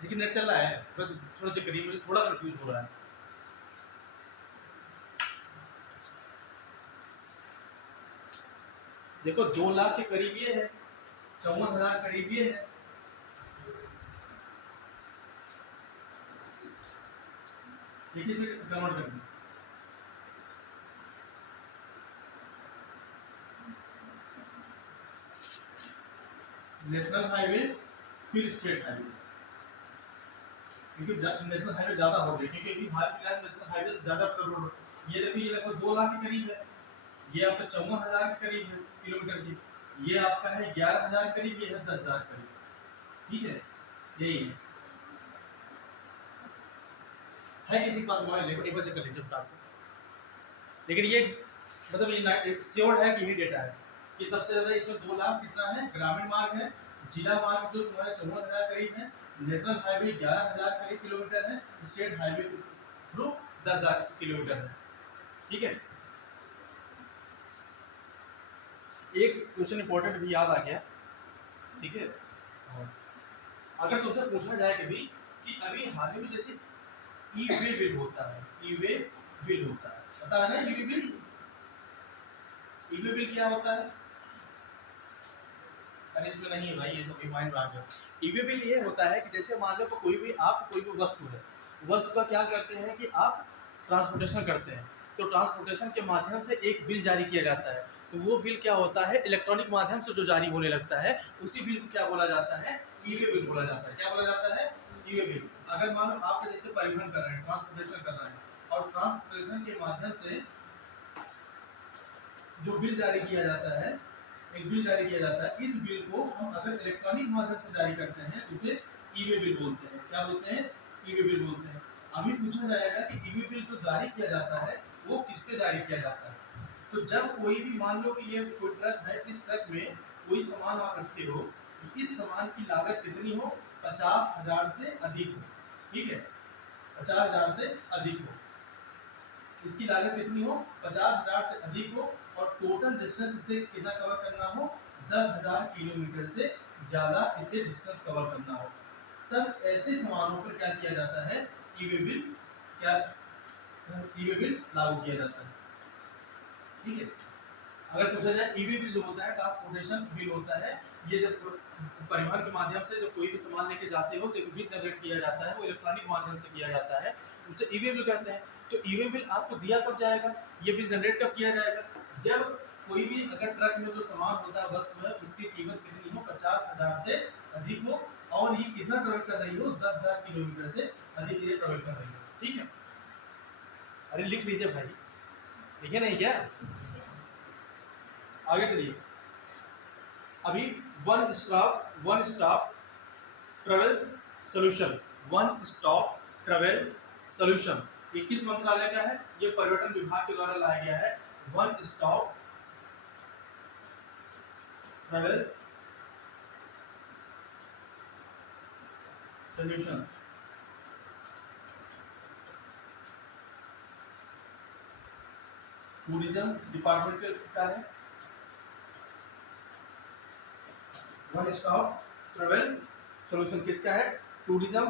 देखिए नेट चल रहा है, थोड़ा चेक करिए, मुझे थोड़ा कंफ्यूज हो रहा है। देखो 2 लाख के करीब ये है, 54,000 करीब ये है। देखिए इसे कन्वर्ट कर नेशनल हाईवे फिर स्टेट हाईवे, क्योंकि नेशनल हाईवे ज़्यादा हो गए, क्योंकि अभी हाल फिलहाल नेशनल हाईवे से ज़्यादा रोड, ये देखिए ये लगभग 2 लाख के करीब है, ये आपका 54,000 के करीब है किलोमीटर की, ये आपका है 11,000 करीब, ये है 10,000 करीब, ठीक है। यही है किसी के पास मोबाइल एक बार चेक कर लीजिए पास से, लेकिन ये मतलब ये श्योर है कि यही डेटा है कि सबसे ज़्यादा इसमें 2 लाख कितना है ग्रामीण मार्ग है, जिला मार्ग जो तुम्हारे 54,000 करीब है, नेशनल हाईवे 11,000 करीब किलोमीटर है, स्टेट हाईवे थ्रू 10,000 किलोमीटर है, ठीक है। एक क्वेश्चन इंपॉर्टेंट भी याद आ गया, ठीक है। अगर तुमसे पूछा जाए कभी कि अभी हाल ही में जैसे ई वे बिल होता है, ई वे बिल होता है, पता है ना ई वे बिल? ई वे बिल क्या होता है? अरे इसमें नहीं है भाई, ये तो रिमाइंड आ गया। ई वे बिल ये होता है कि जैसे मान लो कोई भी वस्तु है, वस्तु का क्या करते हैं कि आप ट्रांसपोर्टेशन करते हैं, तो ट्रांसपोर्टेशन के माध्यम से एक बिल जारी किया जाता है, तो वो बिल क्या होता है इलेक्ट्रॉनिक माध्यम से जो जारी होने लगता है, उसी बिल को क्या बोला जाता है? ई वे बिल बोला जाता है। क्या बोला जाता है? ई वे बिल। अगर मान लो आप जैसे परिवहन कर रहे हैं, ट्रांसपोर्टेशन कर रहे हैं, और ट्रांसपोर्टेशन के माध्यम से जो बिल जारी किया जाता है, एक बिल जारी किया जाता है, इस बिल को हम अगर इलेक्ट्रॉनिक माध्यम से जारी करते हैं तो उसे ई वे बिल बोलते हैं। क्या बोलते हैं? ई वे बिल बोलते हैं। अभी पूछा जाएगा कि ई वे बिल जो जारी किया जाता है वो किस पे जारी किया जाता है? तो जब कोई भी मान लो कि ये कोई ट्रक है, इस ट्रक में कोई सामान आप रखे हो, इस सामान की लागत कितनी हो? 50,000 से अधिक हो, ठीक है, 50,000 से अधिक हो, इसकी लागत कितनी हो? 50,000 से अधिक हो, और टोटल डिस्टेंस इसे कितना कवर करना हो? 10,000 किलोमीटर से ज़्यादा इसे डिस्टेंस कवर करना हो, तब ऐसे सामानों पर क्या किया जाता है? ई वे बिल, क्या ई वे बिल लागू किया जाता है, ठीक है। अगर पूछा जाए ई वे बिल जो होता है ट्रांसपोर्टेशन बिल होता है, ये जब परिवहन के माध्यम से जब कोई भी सामान लेके जाते हो तो एक बिल जनरेट किया जाता है, वो इलेक्ट्रॉनिक माध्यम से किया जाता है, उसे ई वे बिल कहते हैं। तो ई वे बिल आपको दिया कब जाएगा? ये बिल जनरेट कब किया जाएगा? जब कोई भी अगर ट्रक में जो सामान होता है, वस्तु है, उसकी कीमत कितनी हो? 50,000 से अधिक हो, और ये कितना ट्रेवल कर रही हो? 10,000 किलोमीटर से अधिक ये ट्रेवल कर रही हो, ठीक है। अरे लिख लीजिए भाई, लिखे नहीं क्या? आगे चलिए। अभी one stop travels solution, one stop travel solution, ये किस मंत्रालय का है? ये पर्यटन विभाग के द्वारा लाया गया है। One stop travel solution, tourism department का है। वन स्टॉप ट्रेवल सॉल्यूशन किसका है? टूरिज्म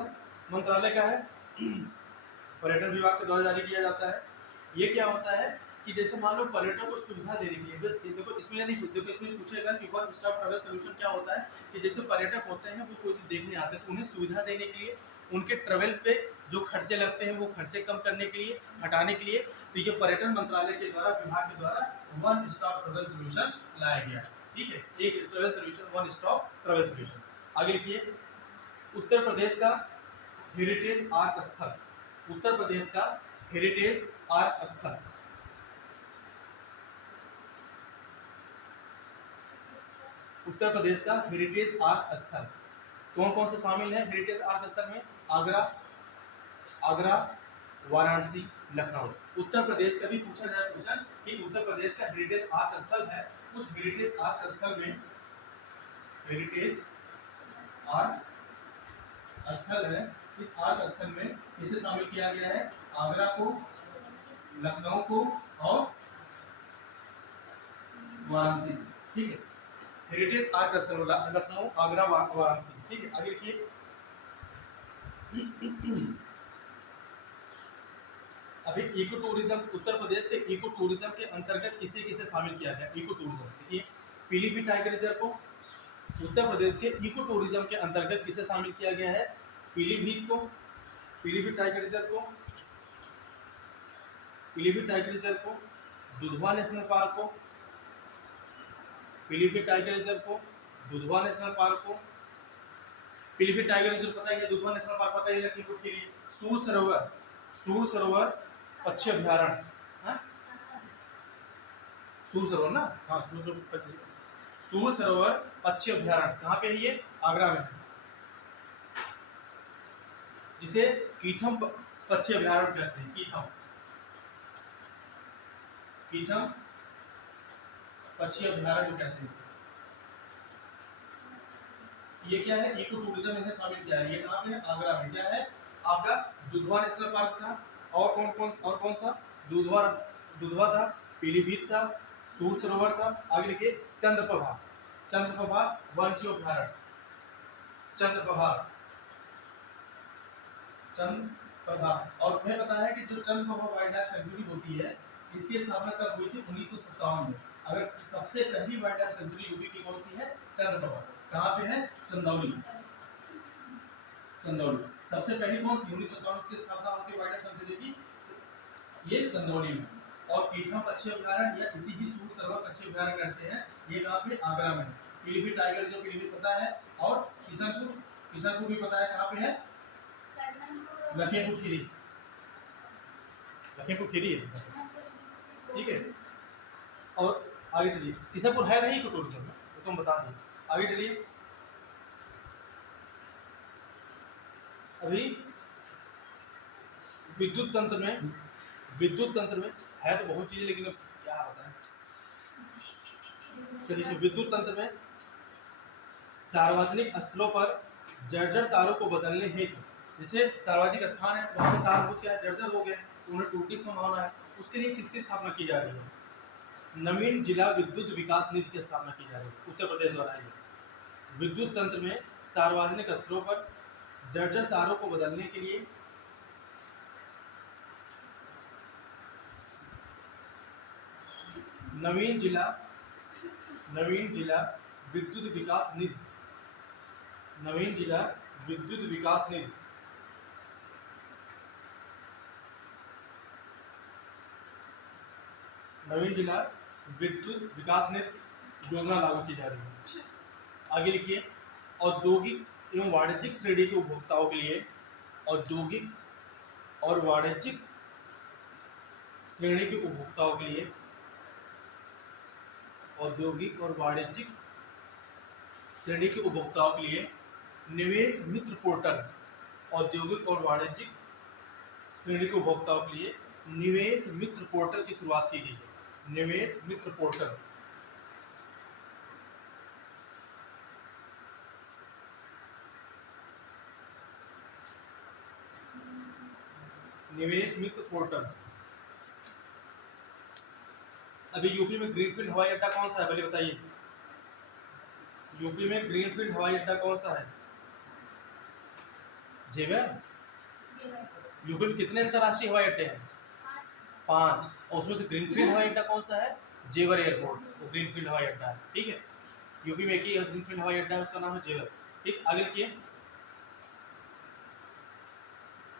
मंत्रालय का है, पर्यटन विभाग के द्वारा जारी किया जाता है। ये क्या होता है कि जैसे मान लो पर्यटन को सुविधा देने के लिए, बस देखो इसमें नहीं, देखो इसमें पूछेगा कि वन स्टॉप ट्रैवल सॉल्यूशन क्या होता है, कि जैसे पर्यटक होते हैं वो कोई चीज़ देखने आते हैं, तो उन्हें सुविधा देने के लिए, उनके ट्रैवल पे जो खर्चे लगते हैं वो खर्चे कम करने के लिए, हटाने के लिए, तो ये पर्यटन मंत्रालय के द्वारा, विभाग के द्वारा वन स्टॉप ट्रैवल सॉल्यूशन लाया गया, ठीक है। एक travel solution, one stop travel solution. आगे लिखिए, उत्तर प्रदेश का हेरिटेज आर्क स्थल, उत्तर प्रदेश का हेरिटेज आर्क स्थल, उत्तर प्रदेश का हेरिटेज आर्क स्थल कौन कौन से शामिल है? हेरिटेज आर्क स्थल में आगरा, वाराणसी, लखनऊ। उत्तर प्रदेश का भी पूछा जाए क्वेश्चन कि उत्तर प्रदेश का हेरिटेज आर्क स्थल है, उस हेरिटेज आर्क स्थल में, हेरिटेज आर्क स्थल है, इस आर्क स्थल में इसे शामिल किया गया है आगरा को, लखनऊ को और वाराणसी, ठीक है। हेरिटेज आर्क स्थल लखनऊ, आगरा, वाराणसी, ठीक है। आगे देखिए, अभी इको टूरिज्म, उत्तर प्रदेश के इको टूरिज्म के अंतर्गत किसे किसे शामिल किया गया? इको टूरिज्म, देखिए पीलीभीत टाइगर रिजर्व को उत्तर प्रदेश के इको टूरिज्म के अंतर्गत किसे शामिल किया गया है? पीलीभीत को, पीलीभीत टाइगर रिजर्व को, पीलीभीत टाइगर रिजर्व को, दुधवा नेशनल पार्क को, पीलीभीत टाइगर रिजर्व को, दुधवा नेशनल पार्क को, पीलीभीत टाइगर रिजर्व पता है, दुधवा नेशनल पार्क पता है, लखीमपुर खीरी, सूर सरोवर पक्षी अभ्यारण्य, हाँ? सूर सरोवर ना, हाँ सूर सरोवर पक्षी अभ्यारण्य कहाँ पे है ये? आगरा में है, जिसे कीथम पक्षी अभ्यारण्य कहते हैं। कीथम पक्षी अभ्यारण्य कहते हैं। ये क्या है? इको टूरिज्म इन्हें शामिल किया है। ये कहाँ पे है? आगरा में। क्या है आपका? दुधवा नेशनल पार्क था, और कौन था? दुधवा था, पीलीभीत था, सूर सरोवर था, आगे लिखिए चंद्रप्रभा वन्य अभ्यारण्य, चंद्रप्रभा। और हमें पता है कि जो चंद्रप्रभा वाइल्ड लाइफ सेंचुरी होती है, इसकी स्थापना कब हुई थी? 1957 में। अगर सबसे पहली वाइल्ड लाइफ सेंचुरी यूपी की कौन सी है? चंद्रप्रभा। कहाँ पे है? चंदौली। सबसे पहली कौन सी? 1957 की स्थापना होती वाइल्ड लाइफ सेंचुरी की, ये चंदौली में। और कीथम पक्षी अभ्यारण्य या किसी भी सूर सरोवर पक्षी अभ्यारण्य कहते हैं, ये कहाँ पे? आगरा में। पीलीभीत टाइगर रिजर्व पीलीभीत पता है, और किशनपुर भी पता है, कहाँ पे है? लखीमपुर खीरी है, ठीक है। और आगे चलिए, किशनपुर है नहीं टूरिज्म में, तो तुम बता दिए। आगे चलिए, अभी विद्युत तंत्र में है तो बहुत चीजें, लेकिन अब क्या बताएं। चलिए, विद्युत तंत्र में सार्वजनिक स्थलों पर जर्जर तारों को बदलने हेतु, जैसे सार्वजनिक स्थान है, वहाँ पर तार क्या है? जर्जर हो गए, तो उन्हें टूटने की संभावना है। उसके लिए किसकी स्थापना की जा रही है? नवीन जिला विद्युत विकास निधि की स्थापना की जा रही है, उत्तर प्रदेश द्वारा। विद्युत तंत्र में सार्वजनिक स्थलों पर जर्जर तारों को बदलने के लिए नवीन जिला विद्युत विकास निधि, नवीन जिला विद्युत विकास निधि योजना लागू की जा रही है। आगे लिखिए, औद्योगिक एवं वाणिज्यिक श्रेणी के उपभोक्ताओं के लिए, औद्योगिक और वाणिज्यिक श्रेणी के उपभोक्ताओं के लिए निवेश मित्र पोर्टल, औद्योगिक और वाणिज्यिक श्रेणी के उपभोक्ताओं के लिए निवेश मित्र पोर्टल की शुरुआत की गई है। निवेश मित्र पोर्टल, अभी यूपी में ग्रीनफील्ड हवाई अड्डा कौन सा है? पहले बताइए, यूपी में ग्रीनफील्ड हवाई अड्डा कौन सा है? जेवर। यूपी में कितने अंतर्राष्ट्रीय हवाई अड्डे हैं? 5, और उसमें से ग्रीनफील्ड हवाई अड्डा कौन सा है? जेवर एयरपोर्ट, वो ग्रीनफील्ड हवाई अड्डा है, ठीक है। यूपी में एक ही ग्रीनफील्ड हवाई अड्डा है, उसका नाम है जेवर, ठीक। आगे देखिए,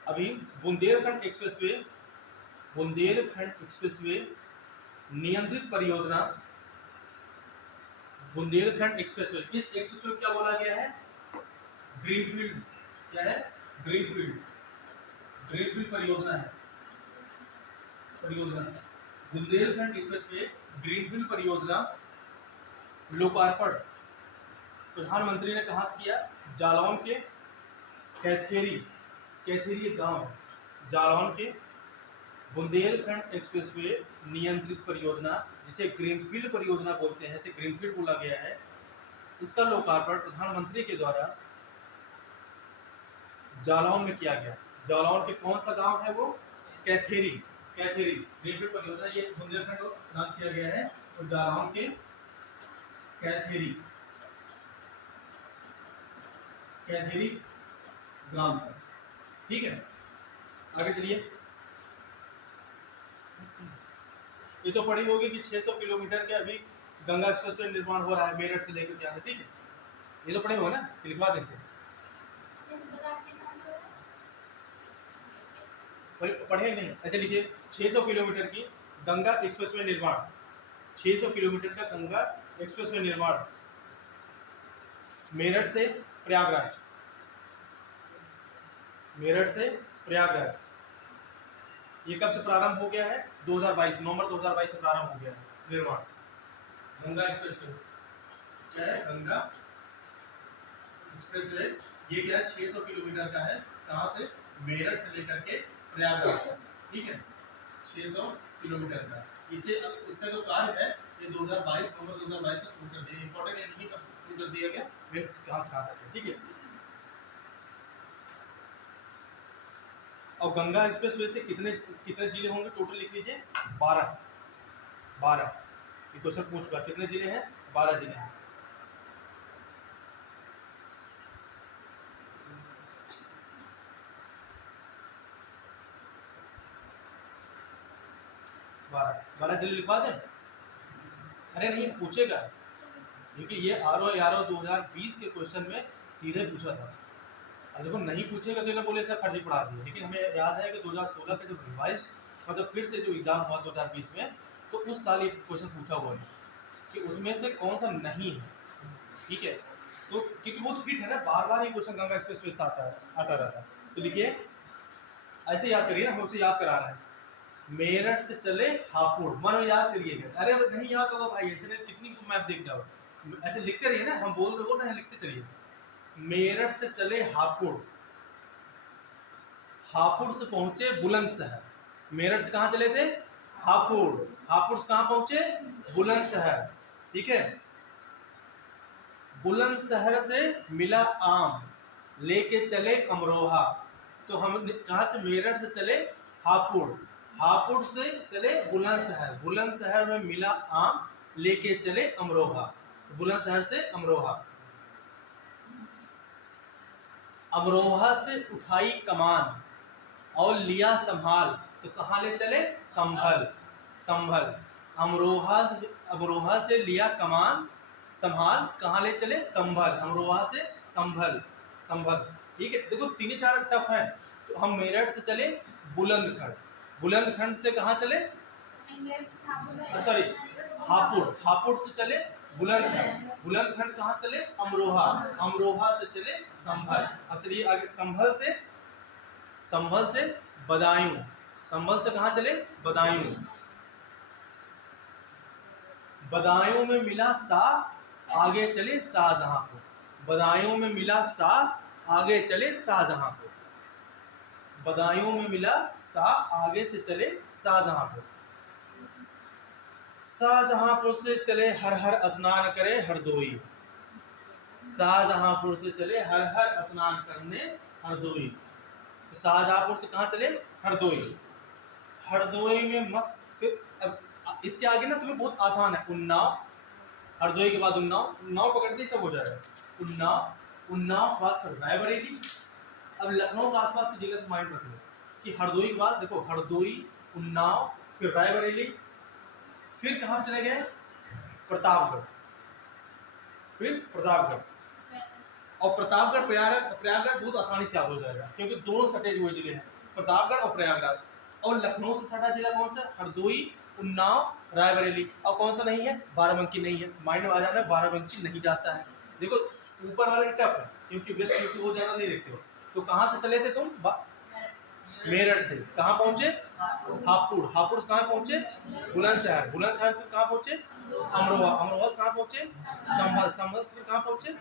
अभी बुंदेलखंड एक्सप्रेसवे नियंत्रित परियोजना, बुंदेलखंड एक्सप्रेसवे, किस एक्सप्रेसवे क्या बोला गया है? ग्रीनफील्ड। क्या है? ग्रीनफील्ड परियोजना है, बुंदेलखंड एक्सप्रेसवे ग्रीनफील्ड परियोजना लोकार्पण प्रधानमंत्री ने कहाँ से किया? जालौन के कैथेरी गांव है, जालौन के बुंदेलखंड एक्सप्रेसवे नियंत्रित परियोजना, जिसे ग्रीनफील्ड परियोजना बोलते हैं, इसे ग्रीनफील्ड बोला गया है। इसका लोकार्पण प्रधानमंत्री के द्वारा जालौन में किया गया। जालौन के कौन सा गांव है वो? कैथेरी। ग्रीनफील्ड परियोजना ये बुंदेलखंड को नाम किया गया है, और जालौन के कैथेरी ग्राम से, ठीक है। आगे चलिए, ये तो पढ़ी होगी कि 600 किलोमीटर के अभी गंगा एक्सप्रेसवे निर्माण हो रहा है, मेरठ से लेकर के आगे, ठीक है। ये तो पढ़े हो ना, लिखवा दें से, पढ़े नहीं? अच्छा लिखिए, 600 किलोमीटर की गंगा एक्सप्रेसवे निर्माण, 600 किलोमीटर का गंगा एक्सप्रेसवे निर्माण मेरठ से प्रयागराज, मेरठ से प्रयागराज, ये कब से प्रारंभ हो गया है? 2022 नवंबर 2022 से प्रारंभ हो गया है निर्माण। गंगा एक्सप्रेस वे क्या है? गंगा एक्सप्रेस वे ये क्या है? 600 किलोमीटर का है। कहाँ से? मेरठ से लेकर के प्रयागराज तक, ठीक है, 600 किलोमीटर का। इसे इसका जो कार्य है ये 2022 नवंबर 2022 में शुरू कर दिया। इंपॉर्टेंट है नहीं, कब से शुरू कर दिया गया, फिर कहाँ से कहाँ तक है, ठीक है। और गंगा एक्सप्रेसवे से कितने कितने जिले होंगे टोटल लिख लीजिए, 12 12। ये क्वेश्चन पूछ चुका, कितने जिले हैं? 12 जिले हैं। बारह जिले लिखवा दें? अरे नहीं, पूछेगा, क्योंकि ये RO 2020 के क्वेश्चन में सीधे पूछा था। अब देखो नहीं पूछेगा तो बोले सर फर्जी पढ़ा दिए, लेकिन हमें याद है कि 2016 का जब रिवाइज मतलब फिर से जो एग्जाम हुआ 2020 में, तो उस साल ये क्वेश्चन पूछा हुआ है कि उसमें से कौन सा नहीं है, ठीक है। तो क्योंकि वो तो फिट है ना, बार बार ये क्वेश्चन गंगा एक्सप्रेसवे से आता रहता है। तो लिखिए, ऐसे याद करिए ना, हम उसे याद करा रहे हैं। मेरठ से चले हापुड़, मन में याद करिएगा। अरे नहीं याद होगा भाई, ऐसे नहीं, कितनी मैप देख जाओ, ऐसे लिखते रहिए ना, हम बोल रहे हैं, लिखते चलिए। मेरठ से चले हापुड़, हापुड़ से पहुंचे बुलंदशहर। मेरठ से कहाँ चले थे? हापुड़, हापुड़ से कहाँ पहुंचे? बुलंदशहर, ठीक है। बुलंदशहर से मिला आम, लेके चले अमरोहा। तो हम कहाँ से? मेरठ से चले हापुड़, हापुड़ से चले बुलंदशहर, बुलंदशहर में मिला आम, लेके चले अमरोहा। बुलंदशहर से अमरोहा, अमरोहा से उठाई कमान और लिया संभाल। तो कहाँ ले चले? संभल, संभल। अमरोहा से लिया कमान, संभाल, कहाँ ले चले? संभल, अमरोहा से संभल, संभल, ठीक है। देखो 3-4 टफ है। तो हम मेरठ से चले बुलंदखंड, बुलंदखंड से कहाँ चले? सॉरी, हापुड़, हापुड़ से चले बुलंदखंड, बुलंदखंड कहाँ चले? अमरोहा, अमरोहा से चले संभल। अब चलिए आगे, संभल से बदायूं, संभल से कहाँ चले? बदायूं, बदायूं में मिला सा, आगे चले शाहजहांपुर, बदायूं में मिला सा, आगे चले शाहजहांपुर, बदायूं में मिला सा, आगे से चले शाहजहांपुर। शाहजहांपुर से चले हर हर स्नान करे हरदोई, शाहजहांपुर से चले हर हर स्नान करने हरदोई। तो शाहजहांपुर से कहाँ चले? हरदोई, हरदोई में मस्त। फिर अब इसके आगे ना तुम्हें बहुत आसान है, उन्नाव, हरदोई के बाद उन्नाव, उन्नाव पकड़ते ही सब हो जाएगा। उन्नाव, उन्नाव के बाद फिर रायबरेली। अब लखनऊ के आसपास की जगह माइंड रख लो कि हरदोई के बाद देखो, हरदोई, उन्नाव, फिर रायबरेली, फिर कहाँ चले गए? प्रतापगढ़, फिर प्रतापगढ़। और प्रतापगढ़ प्रयागराज बहुत आसानी से याद हो जाएगा, क्योंकि दोनों सटे हुए जिले हैं, प्रतापगढ़ और प्रयागराज। और लखनऊ से सटा जिला कौन सा? हरदोई, उन्नाव, रायबरेली। और कौन सा नहीं है? बाराबंकी नहीं है। माइंड में आ जाना है, बाराबंकी नहीं जाता है। देखो ऊपर वाले टफ है, क्योंकि वेस्ट यूपी बहुत ज्यादा नहीं देखते हो। तो कहाँ से चले थे तुम? मेरठ से कहाँ पहुंचे? हापुड़, हापुड़ से कहाँ पहुंचे? बुलंदशहर, बुलंदशहर से कहाँ पहुंचे? अमरोहा, अमरोहा से कहाँ पहुंचे? संभल, संभल से कहाँ पहुंचे?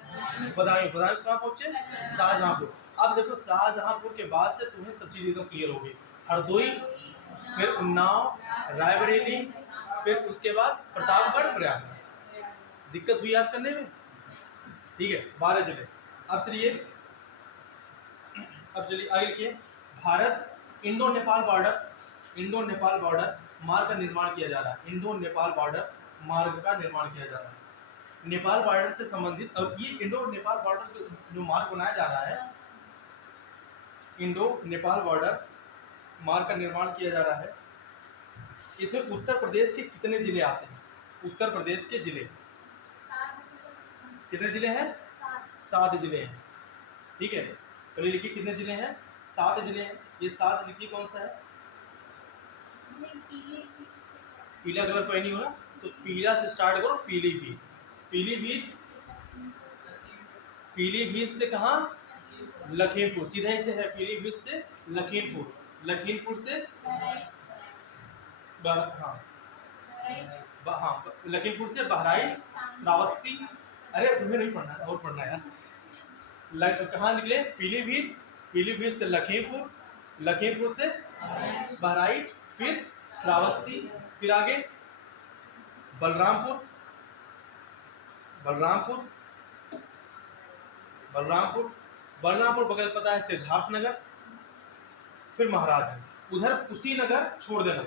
बदायूं, बदायूं से कहाँ पहुंचे? शाहजहांपुर। अब देखो शाहजहांपुर के बाद से तुम्हें सब चीजें एकदम क्लियर हो गई। हरदोई, फिर उन्नाव, रायबरेली, फिर उसके बाद प्रतापगढ़, प्रयागराज। दिक्कत हुई याद करने में? ठीक है, 12 जिले। अब चलिए आगे लिखिए। Bharat Indo Nepal border, Indo Nepal border मार्ग का निर्माण किया जा रहा है, इंडो नेपाल बॉर्डर मार्ग का निर्माण किया जा रहा है। नेपाल बॉर्डर से संबंधित, और ये इंडो नेपाल बॉर्डर जो मार्ग बनाया जा रहा है, इंडो नेपाल बॉर्डर मार्ग का निर्माण किया जा रहा है। इसमें उत्तर प्रदेश के कितने जिले आते हैं? उत्तर प्रदेश के जिले कितने जिले हैं? 7 जिले हैं, ठीक है। तो लिखिए कितने जिले हैं? 7 जिले हैं। ये 7 लिखिए कौन सा है? पीला कलर पहनी हो ना, तो पीला से स्टार्ट करो, पीलीभीत, पीलीभीत, पीलीभीत से कहाँ? लखीमपुर, सीधे से है पीलीभीत से लखीमपुर, लखीमपुर से हाँ हाँ, लखीमपुर से बहराइच, श्रावस्ती। अरे तुम्हें नहीं पढ़ना है, और पढ़ना है यार। कहाँ निकले? पीलीभीत, पीलीभीत से लखीमपुर, लखीमपुर से बहराइच, फिर श्रावस्ती, फिर आगे बलरामपुर, बलरामपुर, बलरामपुर, बलरामपुर बगल पता है सिद्धार्थनगर, फिर महाराजगंज। उधर कुशीनगर छोड़ देना,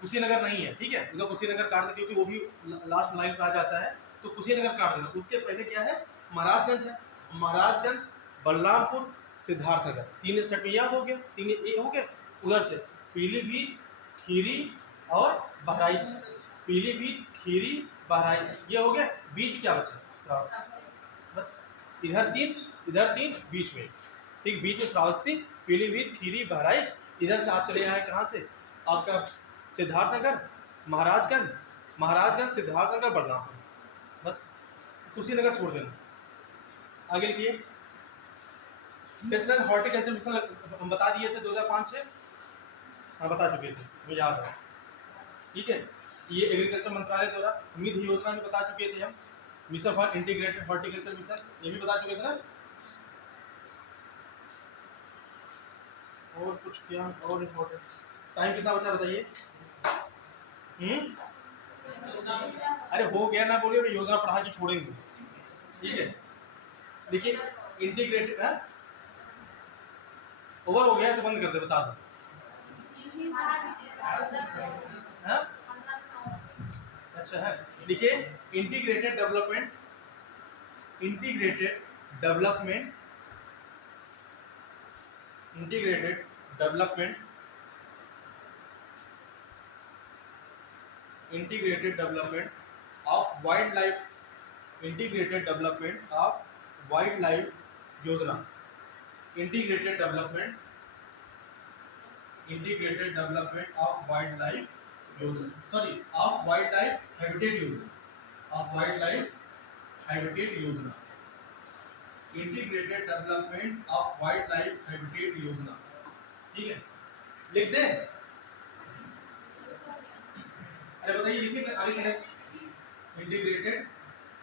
कुशीनगर नहीं है, ठीक है, उधर कुशीनगर काट देना क्योंकि वो भी लास्ट लाइन पर आ जाता है, तो कुशीनगर काट देना। उसके पहले क्या है? महाराजगंज है, महाराजगंज, बलरामपुर, सिद्धार्थनगर, 3 सेट में याद हो गया, 3 ए हो गया। उधर से पीलीभीत, खीरी और बहराइच, पीलीभीत, खीरी, बहराइच, ये हो गया। बीच क्या बचा? बस इधर 3, इधर 3, बीच में, ठीक, बीच में श्रावस्ती, पीलीभीत, खीरी, बहराइच। इधर से आप चले आए कहाँ से? आपका सिद्धार्थनगर, महाराजगंज, महाराजगंज, सिद्धार्थनगर, बलरामपुर, बस कुशीनगर छोड़ देना। आगे लिखिए, नेशनल हॉर्टिकल्चर मिशन हम बता दिए थे 2005-6, हाँ बता चुके थे, मुझे याद है, ठीक है। ये एग्रीकल्चर मंत्रालय द्वारा मिध योजना में बता चुके थे हम, mission for integrated horticulture mission, ये भी बता चुके थे ना। और कुछ क्या और इम्पोर्टेंट? टाइम कितना बचा बताइए? अरे हो गया ना, बोलिए योजना पढ़ा के छोड़ेंगे, ठीक है। देखिए इंटीग्रेटेड है, ओवर हो गया तो बंद कर दे, बता दो। हाँ? अच्छा है, देखिए integrated development, integrated development, integrated development, integrated development of wildlife, integrated development of wildlife योजना, integrated development, integrated development of wildlife योजना, sorry of wildlife habitat योजना, ऑफ वाइल्ड लाइफ हैबिटेट योजना, integrated development of wildlife habitat योजना, ठीक है, लिख दें? अरे बताइए लिखिए, आगे चले। इंटीग्रेटेड,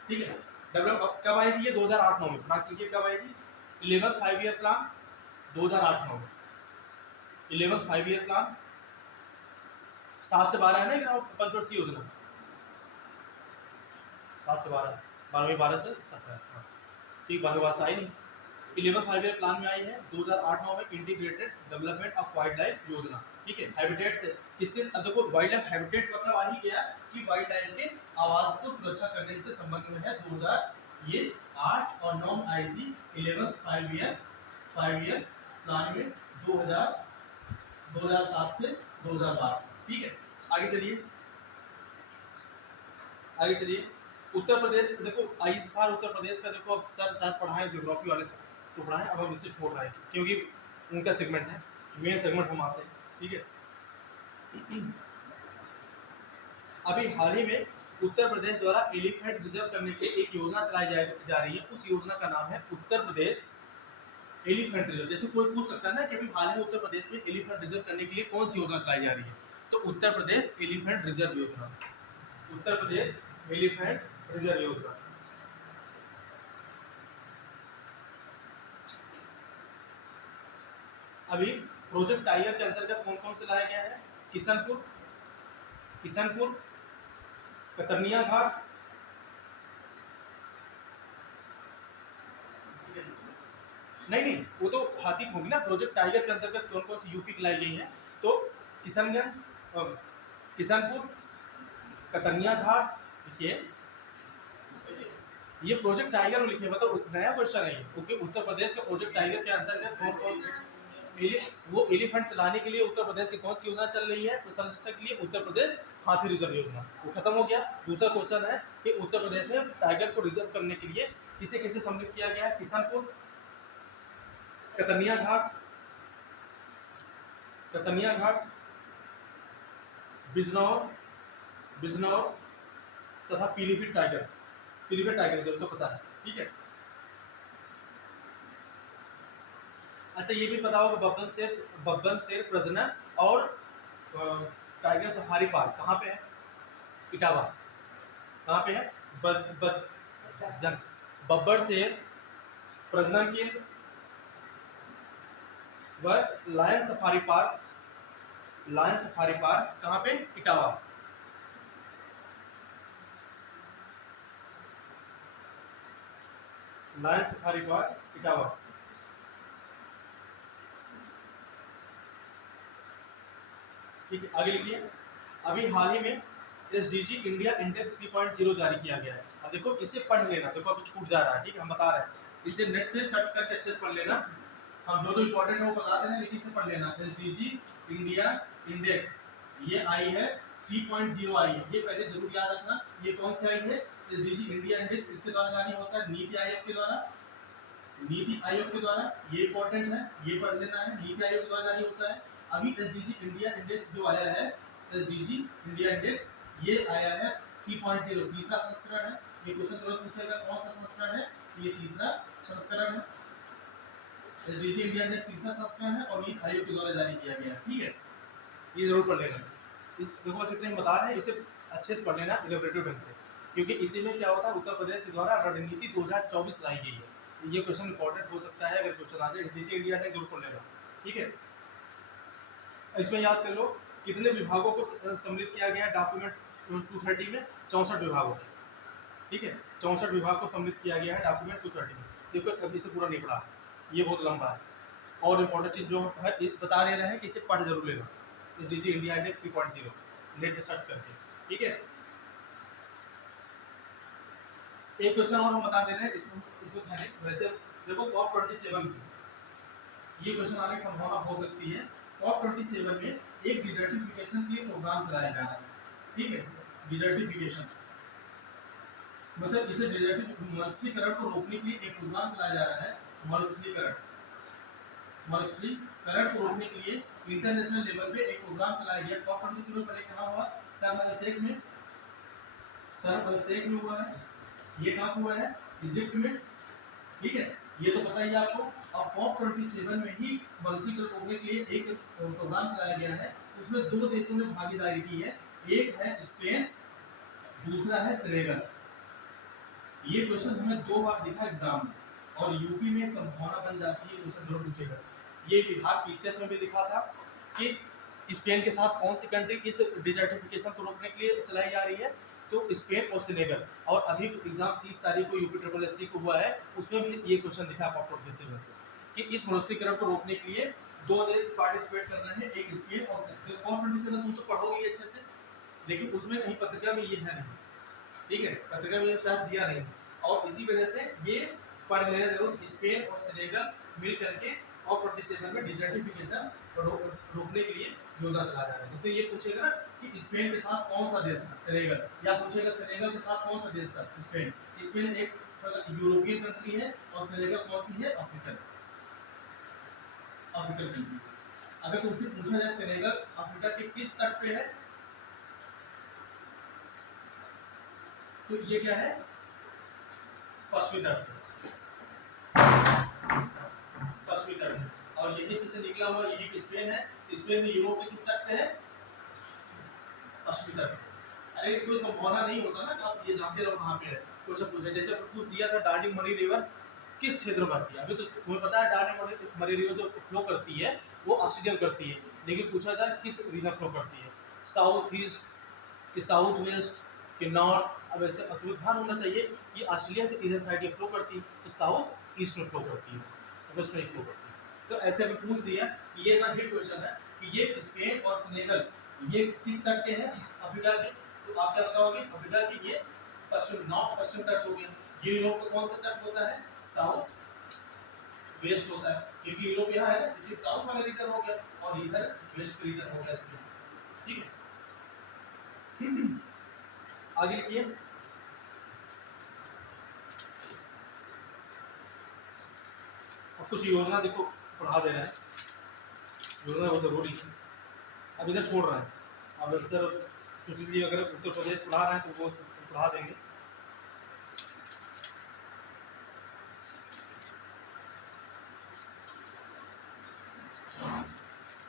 ठीक है, डेवलप अब कब आई थी ये? 2008-9 में। बात कीजिए कब आई थी? 11th 5 ईयर प्लान 2008-9 में, 11th 5 ईयर प्लान, 7 से 12 है ना पंचवर्षीय योजना, 7 से 12, 12वीं 12 से 17, हाँ ठीक, 12वीं बात आई नहीं। 11th 5 ईयर प्लान में आई है 2008-9 में, integrated development of wildlife योजना, ठीक है। हैबिटेट से किससे? अब देखो वाइल्ड लाइफ हैबिटेट मतलब आ ही गया कि वाइल्ड लाइफ के आवास को सुरक्षा करने से संबंध में है। 2008 और 9 आई थी 11th 5 ईयर प्लान में 2007 से 2012, ठीक है। आगे चलिए, आगे चलिए। उत्तर प्रदेश, देखो इस बार उत्तर प्रदेश का देखो, अब सर शायद पढ़ाएं ज्योग्राफी वाले सर तो पढ़ाएं, अब हम इससे छोड़ रहे हैं क्योंकि उनका सेगमेंट है, मेन सेगमेंट हम आते हैं, ठीक है। अभी हाल ही में उत्तर प्रदेश द्वारा एलिफेंट रिजर्व करने की एक योजना चलाई जा रही है, उस योजना का नाम है उत्तर प्रदेश एलिफेंट रिजर्व। जैसे कोई पूछ सकता है ना कि अभी हाल ही में उत्तर प्रदेश में एलिफेंट रिजर्व करने के लिए कौन सी योजना चलाई जा रही है, तो उत्तर प्रदेश एलिफेंट रिजर्व योजना, उत्तर प्रदेश एलिफेंट रिजर्व योजना। अभी प्रोजेक्ट टाइगर के अंतर्गत कौन कौन से लाया गया है? किशनपुर, किशनपुर, कतरनिया घाट, नहीं वो तो हाथी होंगी ना। प्रोजेक्ट टाइगर के अंतर्गत कौन कौन सी यूपी की लाई गई है? तो किशनगंज, किशनपुर, कतरनिया घाट, देखिए ये प्रोजेक्ट टाइगर में लिखे, मतलब नया क्वेश्चन है क्योंकि उत्तर प्रदेश के प्रोजेक्ट टाइगर के अंतर्गत कौन कौन वो एलिफेंट चलाने के लिए उत्तर प्रदेश की कौन सी योजना चल रही है? तो संरक्षण के लिए उत्तर प्रदेश हाथी रिजर्व योजना, वो खत्म हो गया। दूसरा क्वेश्चन है कि उत्तर प्रदेश में टाइगर को रिजर्व करने के लिए किसे किसे सम्मिलित किया गया है? किशनपुर, कतरनिया घाट, कतरनिया घाट, बिजनौर, बिजनौर तथा Pilibhit tiger, Pilibhit tiger reserve तो पता है, ठीक है। अच्छा ये भी पता होगा बब्बन शेर प्रजनन और टाइगर सफारी पार्क कहाँ पे है? इटावा। कहाँ पे है? बब्बर शेर प्रजनन केंद्र व लायन सफारी पार्क कहाँ पे? Etawah. Lion safari park Etawah. ठीक है, आगे लिखिए। अभी हाल ही में SDG इंडिया इंडेक्स 3.0 जारी किया गया है। अब देखो इसे पढ़ लेना, देखो अभी छूट जा रहा है, ठीक है, हम बता रहे हैं। इसे नेट से सर्च करके अच्छे से पढ़ लेना। हम जो इंपॉर्टेंट है वो बताते हैं, लेकिन इसे पढ़ लेना। SDG इंडिया इंडेक्स ये आई है 3.0 आई है, ये पहले जरूर याद रखना। ये कौन सी आई है? SDG India index. इसके द्वारा जारी होता है नीति आयोग के द्वारा। नीति आयोग के द्वारा, ये इंपॉर्टेंट है, ये पढ़ लेना है। नीति आयोग के द्वारा जारी होता है। अभी SDG इंडिया इंडेक्स जो आया है, SDG इंडिया इंडेक्स ये आया है 3.0, तीसरा संस्करण है। ये क्वेश्चन तुरंत पूछेगा कौन सा संस्करण है? ये तीसरा संस्करण है। SDG इंडिया इंडेक्स तीसरा संस्करण है और नीति आयोग के द्वारा जारी किया गया है। ठीक है, ये जरूर पढ़ लेना। देखो बस इतने बता रहे हैं, इसे अच्छे से पढ़ लेना इलेबरेटिव ढंग से, क्योंकि इसी में क्या होता है, उत्तर प्रदेश के द्वारा रणनीति 2024 लाई गई है। ये क्वेश्चन इंपॉर्टेंट हो सकता है, अगर क्वेश्चन आ जाए SDG इंडिया ने जरूर पढ़ लेना। ठीक है, इसमें याद कर लो कितने विभागों को सम्मिलित किया गया है डॉक्यूमेंट 230 में? 64 विभागों। ठीक है, 64 विभाग को सम्मिलित किया गया है डॉक्यूमेंट 230 में। देखो अभी से पूरा नहीं पढ़ा, ये बहुत लंबा है। और इम्पोर्टेंट चीज जो है बता दे रहे हैं कि इसे पढ़ जरूर लेना। SDG इंडिया इंडेक्स 3.0 नेट पे सर्च करके। ठीक है, एक क्वेश्चन और हम बता दे रहे हैं, इसमें वैसे देखो COP27 से ये क्वेश्चन आने की संभावना हो सकती है। COP27 में एक डिजर्टिफिकेशन के लिए प्रोग्राम चलाया जा रहा है। ठीक है, डिजर्टिफिकेशन मतलब इसे मरुस्थलीकरण को रोकने के लिए एक प्रोग्राम चलाया जा रहा है। मरुस्थलीकरण को रोकने के लिए इंटरनेशनल लेवल पे एक प्रोग्राम चलाया गया। COP27 पहले कहाँ हुआ? शर्म अल शेख में हुआ है। ये कहाँ हुआ है? इजिप्ट में। ठीक है, ये तो पता ही है आपको। अब COP27 में ही मरुस्थलीकरण को रोकने के लिए एक प्रोग्राम चलाया गया है। उसमें 2 देशों ने भागीदारी की है, एक है स्पेन, दूसरा है सेनेगल। ये क्वेश्चन हमें 2 बार दिखा एग्जाम में, और यूपी में संभावना बन जाती है क्वेश्चन जरूर पूछेगा। ये बिहार PCS में भी दिखा था कि स्पेन के साथ कौन सी कंट्री इस डिजर्टिफिकेशन को रोकने के लिए चलाई जा रही है, तो स्पेन और सेनेगल। और अभी एग्जाम 30 तारीख को UPSSC को हुआ है, उसमें भी ये क्वेश्चन दिखा COP27 से कि इस मरुस्थलीकरण को रोकने के लिए 2 देश पार्टिसिपेट कर रहे हैं, एक स्पेन और सेनेगल। COP27 तुम सब पढ़ोगे अच्छे से, लेकिन उसमें कहीं पत्रिका में ये है नहीं। ठीक है, पत्रिका में शायद दिया नहीं, और इसी वजह से ये पढ़ लेना जरूर। स्पेन और सेनेगल मिल करके COP27 में डिजर्टिफिकेशन रोकने के लिए योजना चला जा रहा है। उससे ये पूछेगा कि स्पेन के साथ कौन सा देश था? सेनेगल। या पूछेगा सेनेगल के साथ कौन सा देश था? स्पेन। स्पेन एक यूरोपियन कंट्री है और सेनेगल कौन सी है? African country. अगर तुमसे पूछा जाए सेनेगल अफ्रीका के किस तट पे है, तो ये क्या है? पश्चिमी तट। पश्चिमी तट, और यही से निकला हुआ यही स्पेन है। स्पेन में यूरोप के किस तट पे है? पश्चिमी तट। अरे कोई संभावना नहीं होता ना कि आप ये जानते रहो कहाँ पे है। क्वेश्चन पूछे, जैसे कुछ दिया था डार्जिलिंग मरी रिवर किस क्षेत्र में आती है? अभी तो तुम्हें पता है डार्जिलिंग मरी रिवर जो फ्लो करती है वो ऑक्सीजन करती है, लेकिन पूछा था किस रीजन फ्लो करती है? साउथ ईस्ट कि साउथ वेस्ट कि नॉर्थ? अब ऐसे ध्यान होना चाहिए कि ऑस्ट्रेलिया के इधर साइड में फ्लो करती है, तो साउथ ईस्ट में फ्लो करती है, वेस्ट में फ्लो करती है। तो ऐसे अभी पूछ दिया, ये ना हिट क्वेश्चन है कि ये स्पेन और सेनेगल ये किस तट के हैं? अफ्रीका के। तो आप क्या बताओगे? अफ्रीका की ये पश्चिम, नॉर्थ पश्चिम तट हो गया। ये यूरोप का कौन सा तट होता है? साउथ वेस्ट होता है, क्योंकि यूरोप यहाँ है ना, इसी साउथ वाला रीजन हो गया, और इधर वेस्ट रीजन हो गया इसमें। ठीक है, आगे लिखिए। अब कुछ योजना देखो पढ़ा दे रहे हैं, योजना बहुत जरूरी है। अब इधर छोड़ रहे हैं, अब सर सुशील जी अगर उत्तर प्रदेश पढ़ा रहे हैं तो वो पढ़ा देंगे।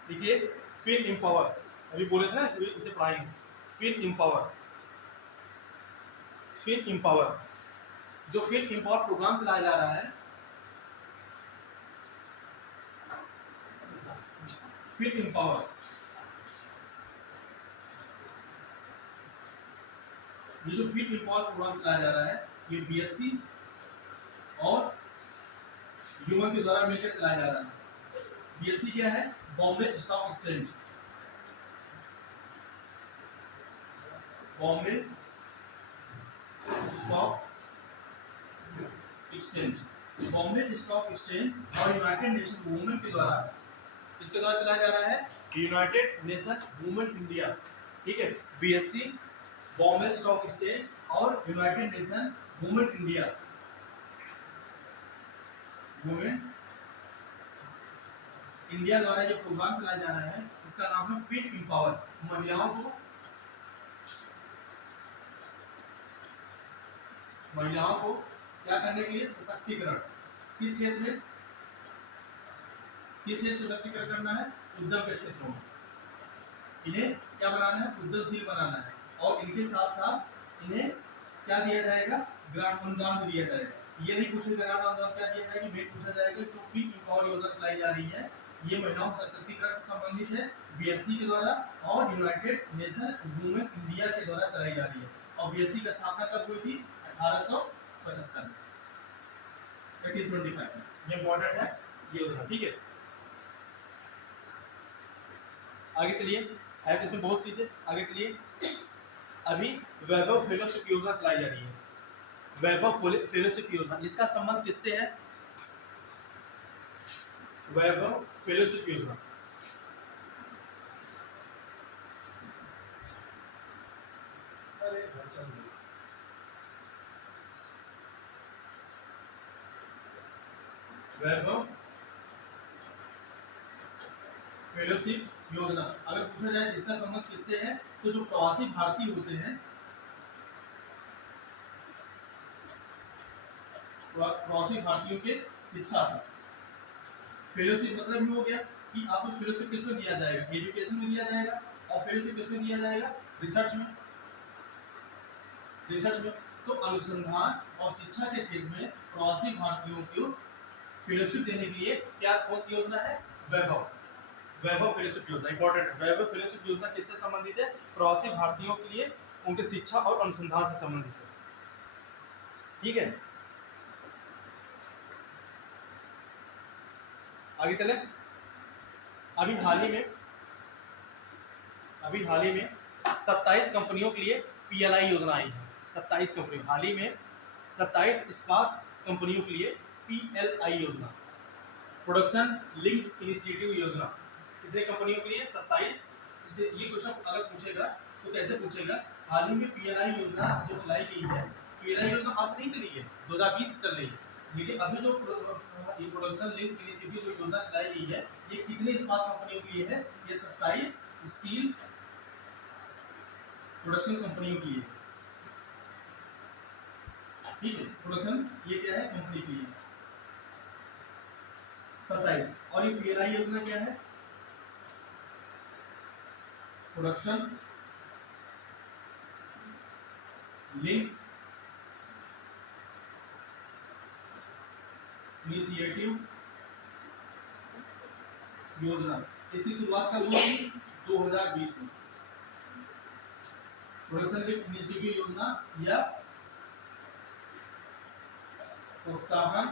देखिए फील एम्पावर, अभी बोले थे ना इसे पढ़ाएंगे। फील एम्पावर, फील एम्पावर, जो फील एम्पावर प्रोग्राम चलाया जा रहा है, फील एम्पावर, ये जो फील एम्पावर प्रोग्राम चलाया जा रहा है ये बीएससी और ह्यूमन के द्वारा मिलकर चलाया जा रहा है। बीएससी क्या है? Bombay stock exchange, Bombay stock exchange, Bombay stock exchange और यूनाइटेड नेशन वुमेन के द्वारा, इसके द्वारा चलाया जा रहा है यूनाइटेड नेशन वुमेन इंडिया। ठीक है, बीएससी, बॉम्बे स्टॉक एक्सचेंज और United nation women India, women India द्वारा जो प्रोग्राम चलाया जा रहा है इसका नाम है फील एम्पावर। महिलाओं को क्या करने के लिए? सशक्तिकरण। किस क्षेत्र में? किस क्षेत्र से सशक्तिकरण करना है? उद्यम के क्षेत्रों में। इन्हें क्या बनाना है? उद्यमशील बनाना है। और इनके साथ साथ इन्हें क्या दिया जाएगा? ग्रांट अनुदान भी दिया जाएगा। ये नहीं पूछेगा ग्रांट अनुदान क्या दिया जाएगा, मेन पूछा जाएगा जो फील एम्पावर योजना चलाई जा रही है ये महिलाओं के सशक्तिकरण से संबंधित है, बीएससी के द्वारा और यूनाइटेड नेशन वुमेन इंडिया के द्वारा चलाई जा रही है। और बीएससी की स्थापना कब हुई थी? 1875 में, 1875 में। ये इम्पोर्टेंट है ये योजना। ठीक है, आगे चलिए, है तो इसमें बहुत चीजें, आगे चलिए। अभी वैभव फेलोशिप योजना चलाई जा रही है, वैभव फेलोशिप योजना, इसका संबंध किससे है? वैभव फेलोशिप योजना, वैभव फेलोशिप योजना अगर पूछा जाए इसका संबंध किससे है, तो जो प्रवासी भारतीय होते हैं, प्रवासी भारतीयों के शिक्षा से। फेलोशिप मतलब ये हो गया कि आपको फेलोशिप किसमें दिया जाएगा? एजुकेशन में दिया जाएगा। और फेलोशिप किसमें दिया जाएगा? रिसर्च में, रिसर्च में। तो अनुसंधान और शिक्षा के क्षेत्र में प्रवासी भारतीयों को फेलोशिप देने के लिए क्या कौन सी योजना है? वैभव, वैभव फेलोशिप योजना इंपॉर्टेंट है। वैभव फेलोशिप योजना किससे संबंधित है? प्रवासी भारतीयों के लिए उनके शिक्षा और अनुसंधान से संबंधित है। ठीक है, आगे चले। अभी हाल ही में 27 कंपनियों के लिए पीएलआई योजना आई है। 27 कंपनी, हाल ही में 27 इस्पात कंपनियों के लिए पीएलआई योजना, प्रोडक्शन लिंक इनिशिएटिव योजना। कितने कंपनियों के लिए? 27। इसलिए ये क्वेश्चन अगर पूछेगा तो कैसे पूछेगा? हाल ही में पीएलआई योजना जो चलाई गई है, पीएलआई योजना आज से नहीं चली है, 2020 से चल रही है। लेकिन अभी जो ये प्रोडक्शन लिंक इनिशिएटिव जो योजना चलाई गई है ये कितने इस्पात कंपनियों के लिए है? ये 27 स्टील प्रोडक्शन कंपनियों के लिए। ठीक है, प्रोडक्शन ये क्या है? कंपनी के लिए 27। और ये पीएलआई योजना क्या है? प्रोडक्शन लिंक इनिशिएटिव योजना। इसकी शुरुआत कब हुई थी? 2020 में। प्रोडक्शन लिंक इनिशिएटिव योजना या प्रोत्साहन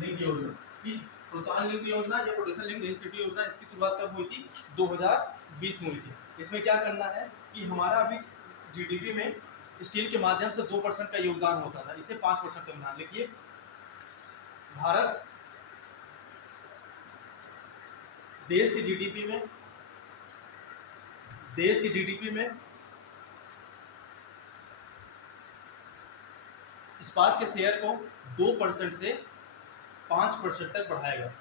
लिंक योजना, ठीक, प्रोत्साहन लिंक योजना या प्रोडक्शन लिंक इनिशिएटिव योजना, इसकी शुरुआत कब हुई थी? 2020 में हुई थी। इसमें क्या करना है कि हमारा अभी जीडीपी में स्टील के माध्यम से 2% का योगदान होता था, इसे 5% का योगदान। देखिए भारत देश की जीडीपी में इस्पात के शेयर को 2% से 5% तक बढ़ाएगा।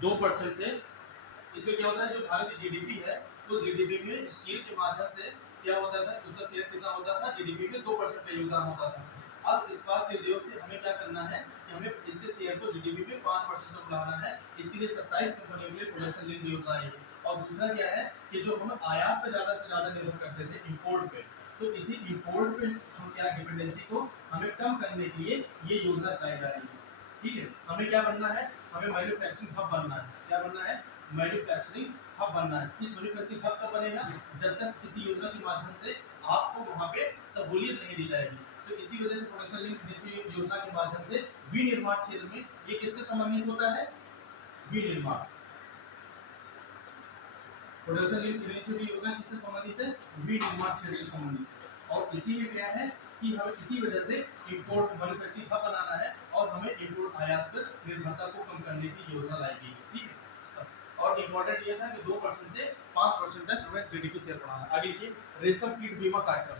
2% से, इसमें क्या होता है, जो भारत की जीडीपी है तो जीडीपी में स्टील के माध्यम से क्या होता था, उसका शेयर कितना होता था? जीडीपी में 2% का योगदान होता था। अब इस बात के उद्योग से हमें क्या करना है कि हमें इसके शेयर को जीडीपी में 5% तक बढ़ाना है, इसीलिए 27 कंपनियों के लिए प्रोडक्शन लिंक योजना है। और दूसरा क्या है कि जो हम आयात पे ज़्यादा से ज़्यादा निर्भर करते थे इम्पोर्ट पे, तो इसी इम्पोर्ट पे हम क्या डिपेंडेंसी को हमें कम करने के लिए ये योजना चलाई जा रही है। ठीक है, हमें क्या बनना है, हमें मैन्युफैक्चरिंग हब बनना है। क्या बनना है, मैन्युफैक्चरिंग हब बनना है। इस मैन्युफैक्चरिंग हब कब बनेगा, जब तक किसी योजना के माध्यम से आपको वहाँ पे सहूलियत नहीं दी जाएगी। तो इसी वजह से प्रोडक्शन लिंक इनिशिएटिव योजना के माध्यम से विनिर्माण क्षेत्र में ये किससे संबंधित होता है, विनिर्माण। प्रोडक्शन लिंक इनिशिएटिव योजना किससे संबंधित है, विनिर्माण क्षेत्र से संबंधित है। और इसी में क्या है कि हमें इसी वजह से इंपोर्ट मैन्युफैक्चरिंग हब बनाना है और हमें इंपोर्ट आयात पर निर्भरता को कम करने की योजना लाई गई है। ठीक है, और इम्पोर्टेंट ये था कि 2% से 5% तक हमें जीडीपी शेयर बढ़ाना है। आगे देखिए, रेशम कीट बीमा कार्यक्रम।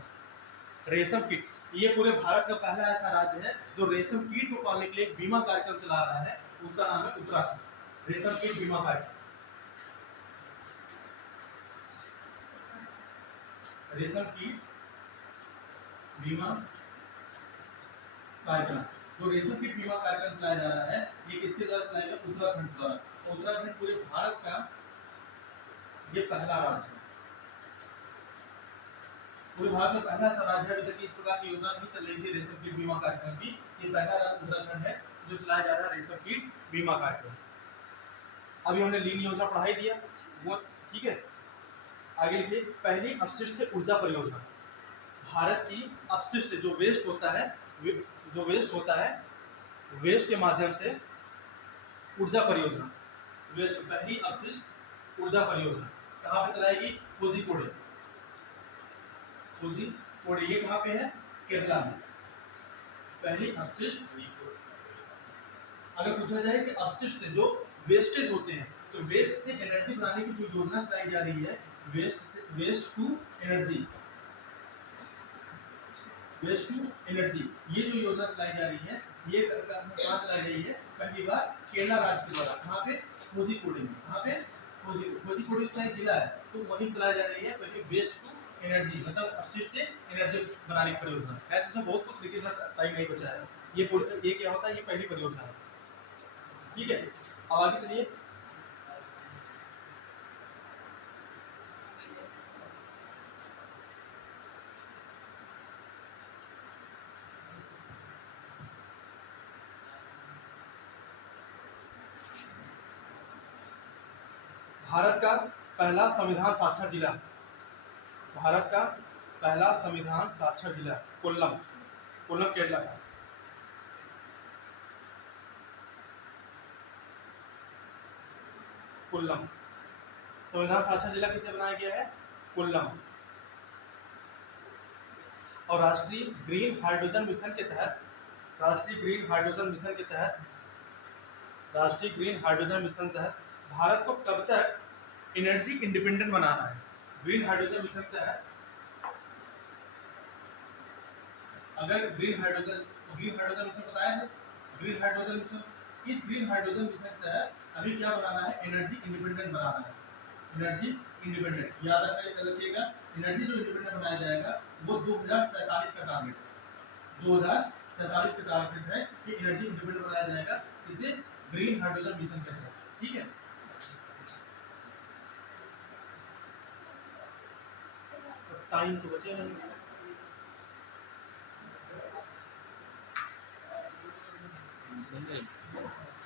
रेशम कीट, ये पूरे भारत का पहला ऐसा राज्य है जो रेशम कीट को पालने के लिए एक बीमा कार्यक्रम चला रहा है, उसका नाम है उत्तराखंड रेशम कीट बीमा कार्यक्रम। रेशम कीट बीमा कार्यक्रम, जो रेशम कीट बीमा कार्यक्रम चलाया जा रहा है, ये किसके द्वारा चलाया गया, उत्तराखंड द्वारा। उत्तराखंड पूरे भारत का ये पहला राज्य है, पूरे भारत में पहला ऐसा राज्य है। अभी तक इस प्रकार की योजना नहीं चल रही थी रेशम कीट बीमा कार्यक्रम की, ये पहला राज्य उत्तराखंड है जो चलाया जा रहा है रेशम कीट बीमा कार्यक्रम। अभी हमने लीन योजना पढ़ाई दिया वो, ठीक है। आगे लिखिए, पहली अपशिष्ट से ऊर्जा परियोजना। भारत की अपशिष्ट से जो वेस्ट होता है, वेस्ट के माध्यम से ऊर्जा परियोजना, वेस्ट पहली अपशिष्ट ऊर्जा परियोजना कहाँ पे चलाएगी, कोझिकोडे। कोझिकोडे ये कहाँ पे है, केरला में। पहली अपशिष्ट, अगर पूछा जाए कि अपशिष्ट से जो वेस्टेज होते हैं, तो वेस्ट से एनर्जी बनाने की जो योजना चलाई जा रही है, waste to energy, waste to energy, ये जो योजना चलाई जा रही है, ये कहाँ चलाई गई है, पहली बार केरला राज्य के द्वारा। कहाँ पे, कोझिकोडे में। कहाँ पे, कोझिकोडे उसका एक जिला है, तो वहीं चलाई जा रही है पहले वेस्ट टू एनर्जी, मतलब अपशिष्ट से एनर्जी बनाने की परियोजना है। इसमें बहुत कुछ लिखित टाइम नहीं बचा है। ये क्या होता है, ये पहली परियोजना है। ठीक है, अब आगे चलिए। भारत का पहला संविधान साक्षर जिला, भारत का पहला संविधान साक्षर जिला कोल्लम, कोल्लम केरला का। कोल्लम संविधान साक्षर जिला किसे बनाया गया है, कोल्लम। और राष्ट्रीय ग्रीन हाइड्रोजन मिशन के तहत, राष्ट्रीय ग्रीन हाइड्रोजन मिशन के तहत, राष्ट्रीय ग्रीन हाइड्रोजन मिशन के तहत भारत को कब तक एनर्जी इंडिपेंडेंट बनाना है। ग्रीन हाइड्रोजन मिशन के तहत, अगर ग्रीन हाइड्रोजन मिशन बताया है, ग्रीन हाइड्रोजन मिशन, इस ग्रीन हाइड्रोजन मिशन के तहत अभी क्या बनाना है, एनर्जी इंडिपेंडेंट बनाना है। एनर्जी इंडिपेंडेंट याद रखिएगा, एनर्जी जो इंडिपेंडेंट बनाया जाएगा वो 2047 का टारगेट है, 2047 का टारगेट है कि एनर्जी इंडिपेंडेंट बनाया जाएगा, इसे ग्रीन हाइड्रोजन मिशन कहते हैं। ठीक है, टाइम तो बचे नहीं।